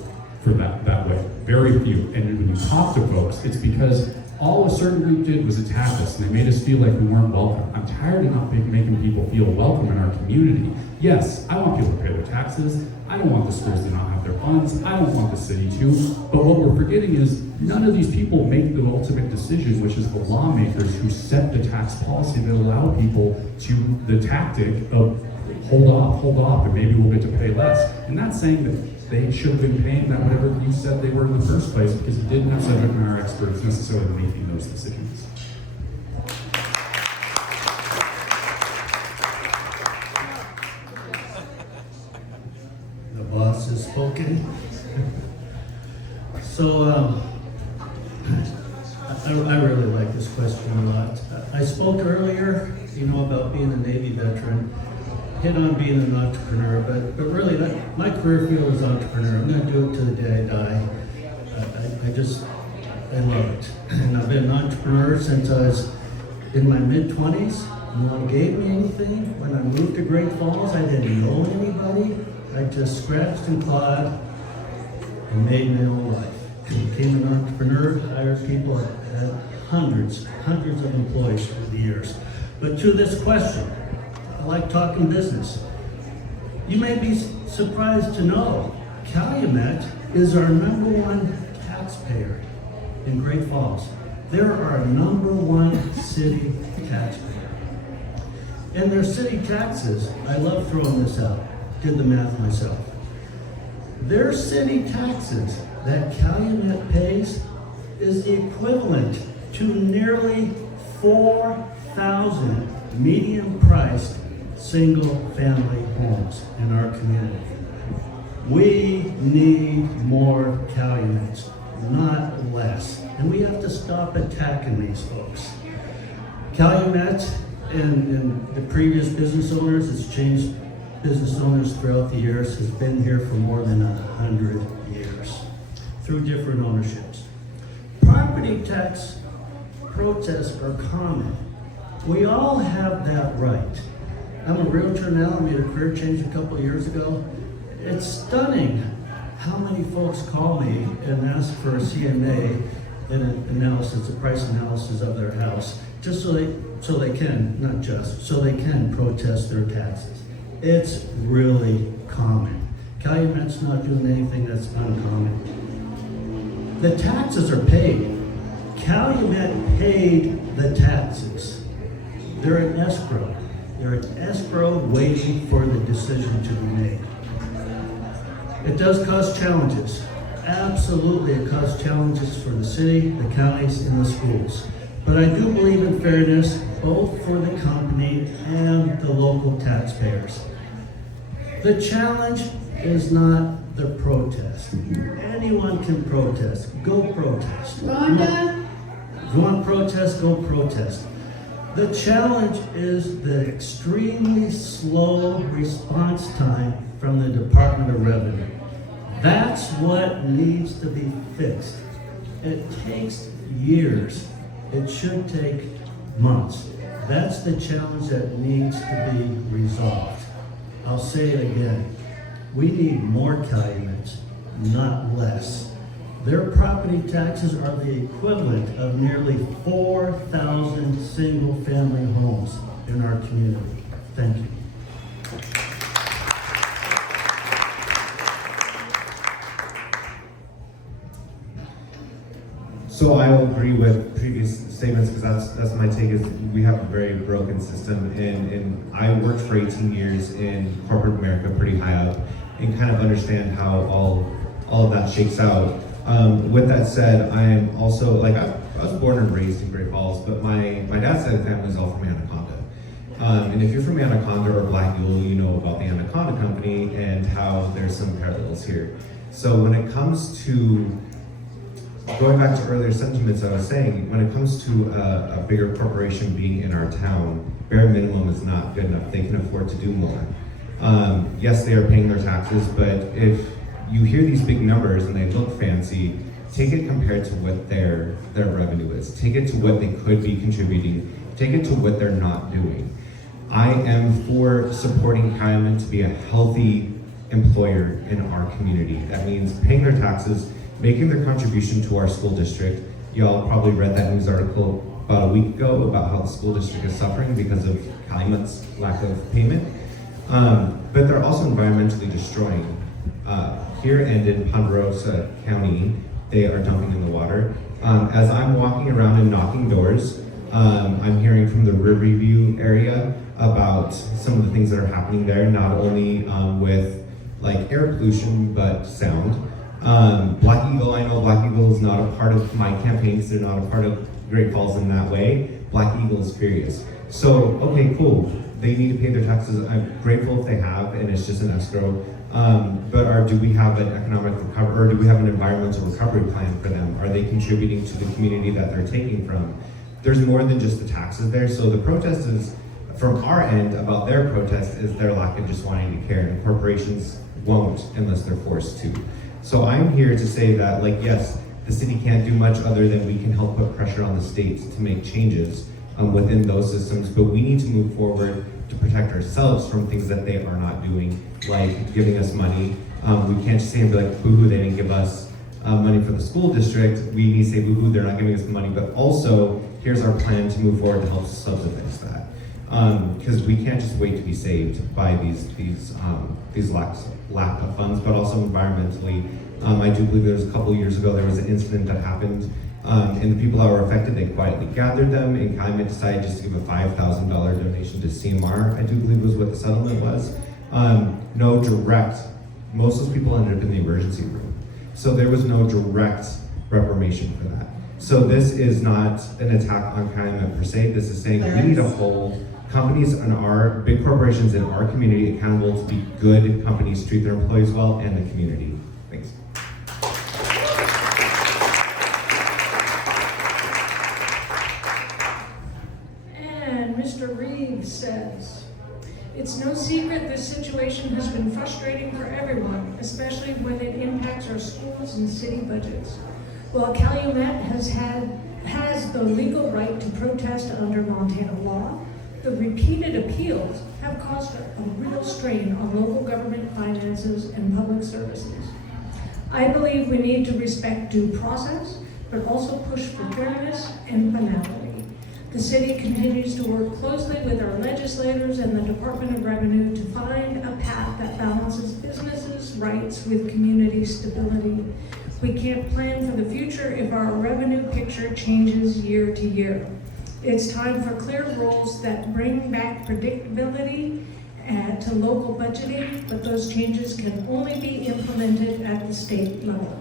for that way? Very few. And when you talk to folks, it's because all a certain group did was attack us, and they made us feel like we weren't welcome. I'm tired of not making people feel welcome in our community. Yes, I want people to pay their taxes. I don't want the schools to not have their funds. I don't want the city to. But what we're forgetting is none of these people make the ultimate decision, which is the lawmakers who set the tax policy that allow people to the tactic of hold off, and maybe we'll get to pay less. And that's saying that they should have been paying that whatever you said they were in the first place, because you didn't have subject matter experts necessarily making those decisions. The boss has spoken. So I really like this question a lot. I spoke earlier, about being a Navy veteran, hit on being an entrepreneur, but really my career field is entrepreneur. I'm going to do it to the day I die. I love it. And I've been an entrepreneur since I was in my mid-20s. No one gave me anything. When I moved to Great Falls, I didn't know anybody. I just scratched and clawed and made my own life. Became an entrepreneur, hired people, had hundreds of employees through the years. But to this question, I like talking business. You may be surprised to know Calumet is our #1 taxpayer in Great Falls. They're our #1 city taxpayer. And their city taxes, I love throwing this out, did the math myself. Their city taxes that Calumet pays is the equivalent to nearly 4,000 medium-priced single-family homes in our community. We need more Calumets, not less. And we have to stop attacking these folks. Calumet and the previous business owners, it's changed business owners throughout the years, has been here for more than 100 years through different ownerships. Property tax protests are common. We all have that right. I'm a realtor now. I made a career change a couple of years ago. It's stunning how many folks call me and ask for a CMA and an analysis, a price analysis of their house, just so they can protest their taxes. It's really common. Calumet's not doing anything that's uncommon. The taxes are paid. Calumet paid the taxes. They're in escrow. They're in escrow waiting for the decision to be made. It does cause challenges. Absolutely, it causes challenges for the city, the counties, and the schools. But I do believe in fairness, both for the company and the local taxpayers. The challenge is not the protest. Anyone can protest. Go protest. Rhonda? If you want to protest, go protest. The challenge is the extremely slow response time from the Department of Revenue. That's what needs to be fixed. It takes years. It should take months. That's the challenge that needs to be resolved. I'll say it again. We need more Calumets, not less. Their property taxes are the equivalent of nearly 4,000 single-family homes in our community. Thank you. So I will agree with previous statements because that's my take. Is we have a very broken system, and I worked for 18 years in corporate America, pretty high up, and kind of understand how all of that shakes out. With that said, I am also like I was born and raised in Great Falls, but my dad's side of the family is all from Anaconda. And if you're from Anaconda or Black Eagle, you know about the Anaconda Company and how there's some parallels here. So when it comes to going back to earlier sentiments I was saying, when it comes to a bigger corporation being in our town, bare minimum is not good enough. They can afford to do more. Yes, they are paying their taxes, but if you hear these big numbers and they look fancy, take it compared to what their revenue is. Take it to what they could be contributing. Take it to what they're not doing. I am for supporting Calumet to be a healthy employer in our community. That means paying their taxes, making their contribution to our school district. Y'all probably read that news article about a week ago about how the school district is suffering because of Calumet's lack of payment. But they're also environmentally destroying. Here and in Ponderosa County, they are dumping in the water. As I'm walking around and knocking doors, I'm hearing from the Riverview area about some of the things that are happening there, not only with like air pollution, but sound. Black Eagle, I know Black Eagle is not a part of my campaign because they're not a part of Great Falls in that way. Black Eagle is furious. So, okay, cool. They need to pay their taxes. I'm grateful if they have, and it's just an escrow. But do we have an economic recovery, or do we have an environmental recovery plan for them? Are they contributing to the community that they're taking from? There's more than just the taxes there. So the protest is, from our end, about their protest is their lack of just wanting to care, and corporations won't unless they're forced to. So I'm here to say that, like, yes, the city can't do much other than we can help put pressure on the states to make changes within those systems, but we need to move forward to protect ourselves from things that they are not doing, like giving us money. We can't just say and be like, boo-hoo, they didn't give us money for the school district. We need to say, boo-hoo, they're not giving us the money, but also, here's our plan to move forward to help subsidize that. Because we can't just wait to be saved by these lack of funds, but also environmentally. I do believe there was a couple years ago, there was an incident that happened, and the people that were affected, they quietly gathered them, and Calumet decided just to give a $5,000 donation to CMR, I do believe was what the settlement was. No direct, most of those people ended up in the emergency room. So there was no direct reprimation for that. So this is not an attack on Calumet per se, this is saying we need to hold companies and our big corporations in our community accountable to be good companies, treat their employees well, and the community. Thanks. And Mr. Reeves says, it's no secret this situation has been frustrating for everyone, especially when it impacts our schools and city budgets. While Calumet has the legal right to protest under Montana law, the repeated appeals have caused a real strain on local government finances and public services. I believe we need to respect due process, but also push for fairness and finality. The city continues to work closely with our legislators and the Department of Revenue to find a path that balances businesses' rights with community stability. We can't plan for the future if our revenue picture changes year to year. It's time for clear rules that bring back predictability to local budgeting, but those changes can only be implemented at the state level.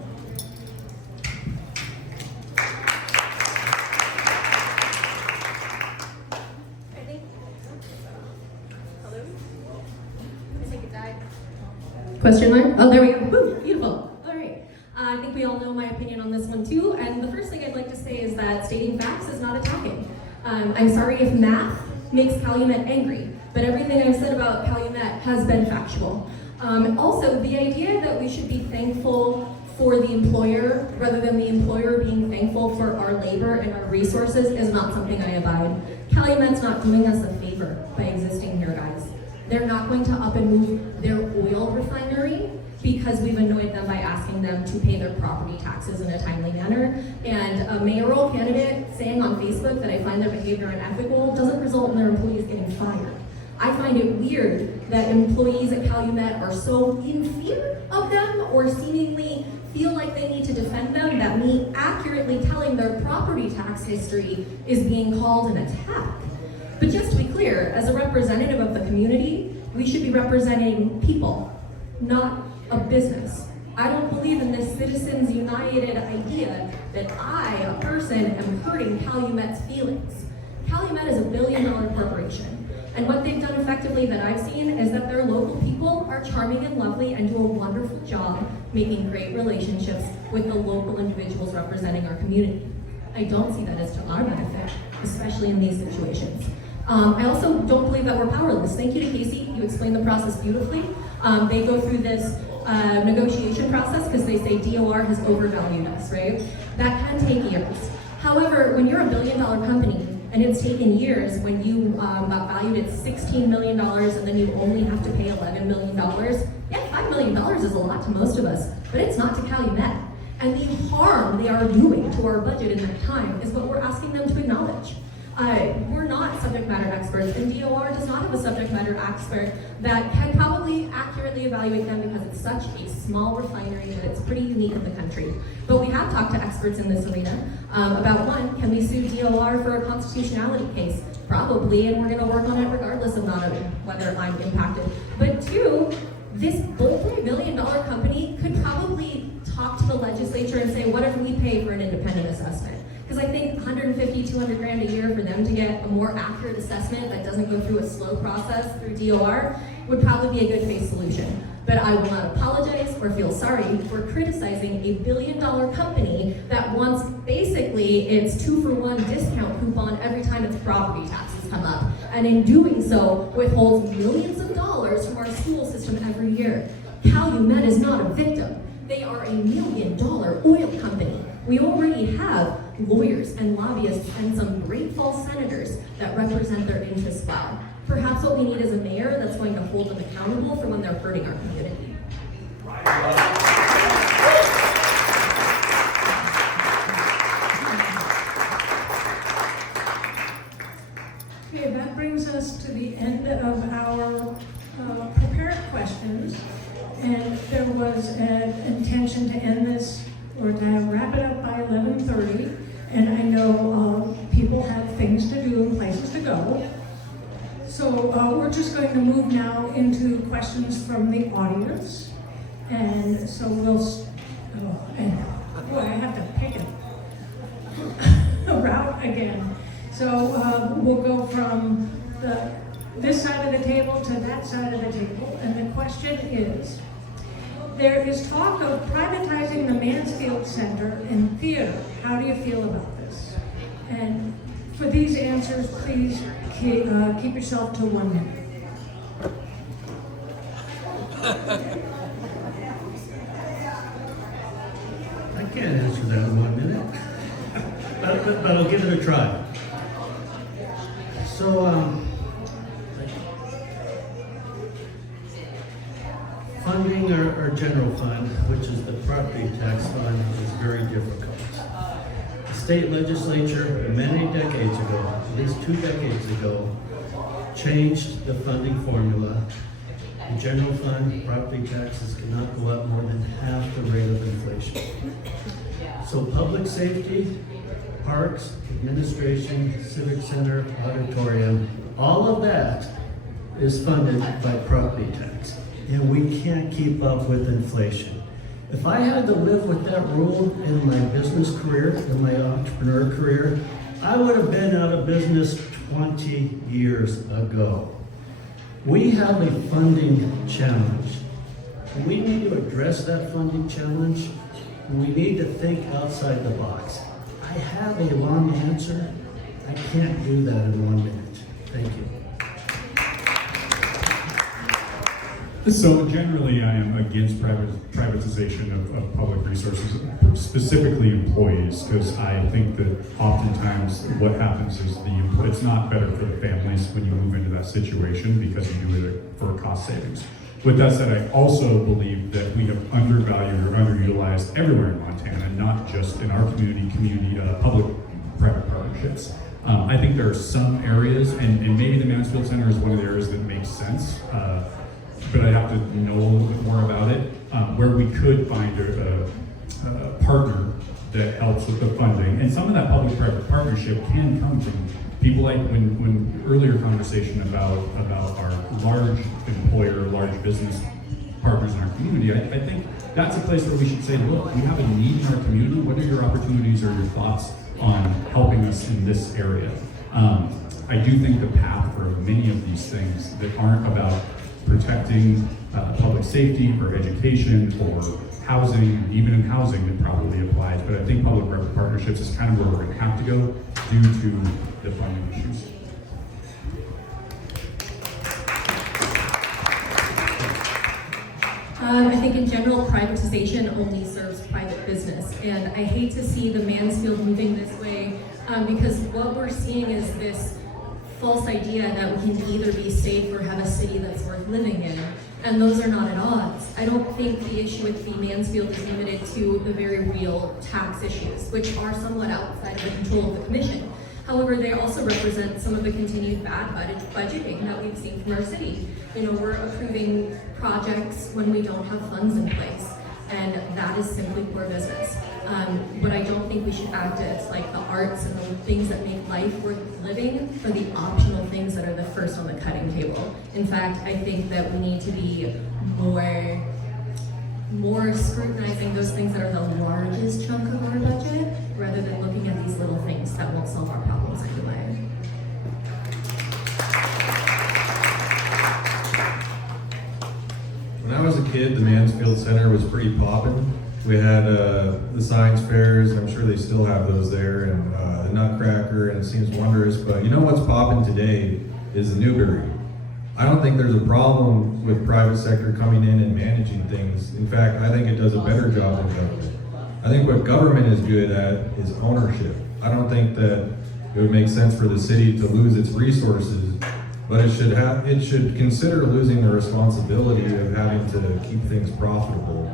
Question mark? Oh, there we go. Woo, beautiful. All right. I think we all know my opinion on this one too. And the first thing I'd like to say is that stating facts is not attacking. I'm sorry if math makes Calumet angry, but everything I've said about Calumet has been factual. Also, the idea that we should be thankful for the employer rather than the employer being thankful for our labor and our resources is not something I abide. Calumet's not doing us a favor by existing here, guys. They're not going to up and move their oil refinery because we've annoyed them by asking them to pay their property taxes in a timely manner. And a mayoral candidate saying on Facebook that I find their behavior unethical doesn't result in their employees getting fired. I find it weird that employees at Calumet are so in fear of them or seemingly feel like they need to defend them that me accurately telling their property tax history is being called an attack. But just to be clear, as a representative of the community, we should be representing people, not a business. I don't believe in this Citizens United idea that I, a person, am hurting Calumet's feelings. Calumet is a billion-dollar corporation, and what they've done effectively that I've seen is that their local people are charming and lovely and do a wonderful job making great relationships with the local individuals representing our community. I don't see that as to our benefit, especially in these situations. I also don't believe that we're powerless. Thank you to Casey, you explained the process beautifully. They go through this negotiation process because they say DOR has overvalued us, right? That can take years. However, when you're a billion-dollar company and it's taken years, when you got valued at $16 million and then you only have to pay $11 million, yeah, $5 million is a lot to most of us, but it's not to Calumet. And the harm they are doing to our budget in that time is what we're asking them to acknowledge. We're not subject matter experts, and DOR does not have a subject matter expert that can probably accurately evaluate them because it's such a small refinery that it's pretty unique in the country. But we have talked to experts in this arena about one, can we sue DOR for a constitutionality case? Probably, and we're gonna work on it regardless of whether I'm impacted. But two, this multi-million-dollar company could probably talk to the legislature and say, what if we pay for an independent assessment? Because I think 150, 200 grand a year for them to get a more accurate assessment that doesn't go through a slow process through DOR would probably be a good faith solution. But I will not apologize or feel sorry for criticizing a billion-dollar company that wants basically its 2-for-1 discount coupon every time its property taxes come up. And in doing so, withholds millions of dollars from our school system every year. Calumet is not a victim. They are a $1 million oil company. We already have lawyers and lobbyists and some grateful senators that represent their interests well. Perhaps what we need is a mayor that's going to hold them accountable for when they're hurting our community. Okay, that brings us to the end of our prepared questions. And there was an intention to end this or to wrap it up by 11:30. And I know people have things to do and places to go. So we're just going to move now into questions from the audience. And so I have to pick a route again. So we'll go from this side of the table to that side of the table. And the question is, there is talk of privatizing the Mansfield Center and theater. How do you feel about this? And for these answers, please keep yourself to 1 minute. I can't answer that in 1 minute, but I'll give it a try. So, funding our general fund, which is the property tax fund, is very difficult. The state legislature, many decades ago, at least 2 decades ago, changed the funding formula. The general fund, property taxes cannot go up more than half the rate of inflation. So public safety, parks, administration, civic center, auditorium, all of that is funded by property tax, and we can't keep up with inflation. If I had to live with that rule in my business career, in my entrepreneur career, I would have been out of business 20 years ago. We have a funding challenge. We need to address that funding challenge. We need to think outside the box. I have a long answer. I can't do that in 1 minute. Thank you. So generally, I am against privatization of public resources, specifically employees, because I think that oftentimes what happens is it's not better for the families when you move into that situation because you do it for cost savings. With that said, I also believe that we have undervalued or underutilized everywhere in Montana, not just in our community, public-private partnerships. I think there are some areas, and maybe the Mansfield Center is one of the areas that makes sense, but I'd have to know a little bit more about it, where we could find a partner that helps with the funding. And some of that public-private partnership can come from people like when earlier conversation about our large employer, large business partners in our community, I think that's a place where we should say, look, we have a need in our community. What are your opportunities or your thoughts on helping us in this area? I do think the path for many of these things that aren't about protecting public safety or education or housing, even in housing it probably applies, but I think public-private partnerships is kind of where we're going to have to go due to the funding issues. I think in general, privatization only serves private business, and I hate to see the Mansfield moving this way because what we're seeing is this false idea that we can either be safe or have a city that's worth living in, and those are not at odds. I don't think the issue with the Mansfield is limited to the very real tax issues, which are somewhat outside of the control of the commission. However, they also represent some of the continued bad budgeting that we've seen from our city. You know, we're approving projects when we don't have funds in place, and that is simply poor business. But I don't think we should act as like the arts and the things that make life worth living for the optional things that are the first on the cutting table. In fact, I think that we need to be more scrutinizing those things that are the largest chunk of our budget, rather than looking at these little things that won't solve our problems anyway. When I was a kid, the Mansfield Center was pretty poppin'. We had the science fairs, I'm sure they still have those there, and the Nutcracker, and it seems wondrous, but you know what's poppin' today is the Newberry. I don't think there's a problem with private sector coming in and managing things. In fact, I think it does a better job than government. I think what government is good at is ownership. I don't think that it would make sense for the city to lose its resources, but it should consider losing the responsibility of having to keep things profitable.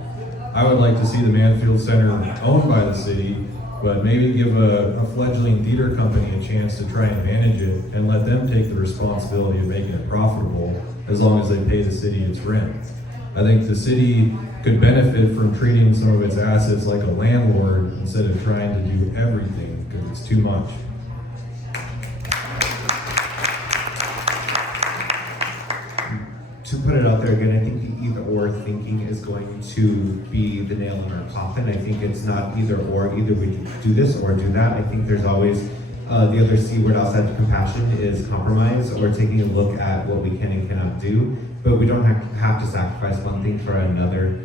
I would like to see the Mansfield Center owned by the city, but maybe give a fledgling theater company a chance to try and manage it and let them take the responsibility of making it profitable as long as they pay the city its rent. I think the city could benefit from treating some of its assets like a landlord instead of trying to do everything because it's too much. To put it out there again, I think the either or thinking is going to be the nail in our coffin. I think it's not either or, either we do this or do that. I think there's always the other C word outside of compassion is compromise, or taking a look at what we can and cannot do, but we don't have to sacrifice one thing for another.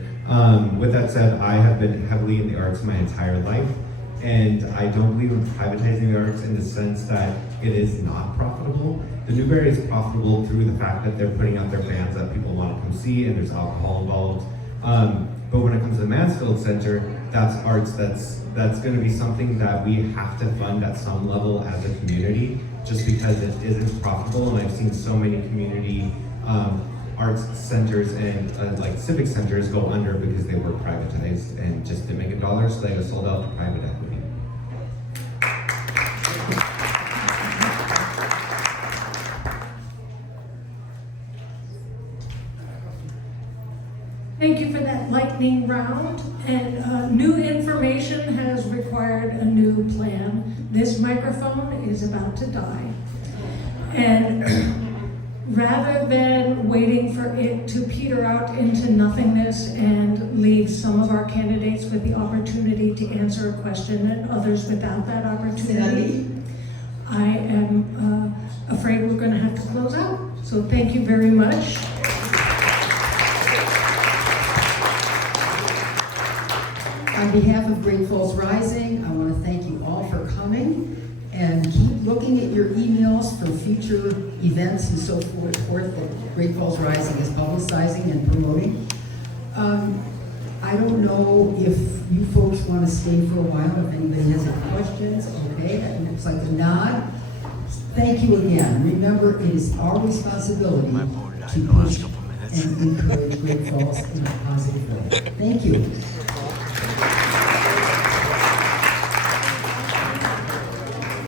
With that said, I have been heavily in the arts my entire life, and I don't believe in privatizing the arts in the sense that it is not profitable. The Newberry is profitable through the fact that they're putting out their bands that people want to come see, and there's alcohol involved. But when it comes to the Mansfield Center, that's arts that's going to be something that we have to fund at some level as a community, just because it isn't profitable. And I've seen so many community arts centers and like civic centers go under because they were privatized and just didn't make a dollar, so they got sold out to private equity. Thank you for that lightning round. And new information has required a new plan. This microphone is about to die. And rather than waiting for it to peter out into nothingness and leave some of our candidates with the opportunity to answer a question and others without that opportunity, I am afraid we're going to have to close out. So thank you very much. On behalf of Great Falls Rising, I want to thank you all for coming, and keep looking at your emails for future events and so forth that Great Falls Rising is publicizing and promoting. I don't know if you folks want to stay for a while, if anybody has any questions. Okay, that looks like a nod. Thank you again. Remember, it is our responsibility to push and encourage Great Falls in a positive way. Thank you.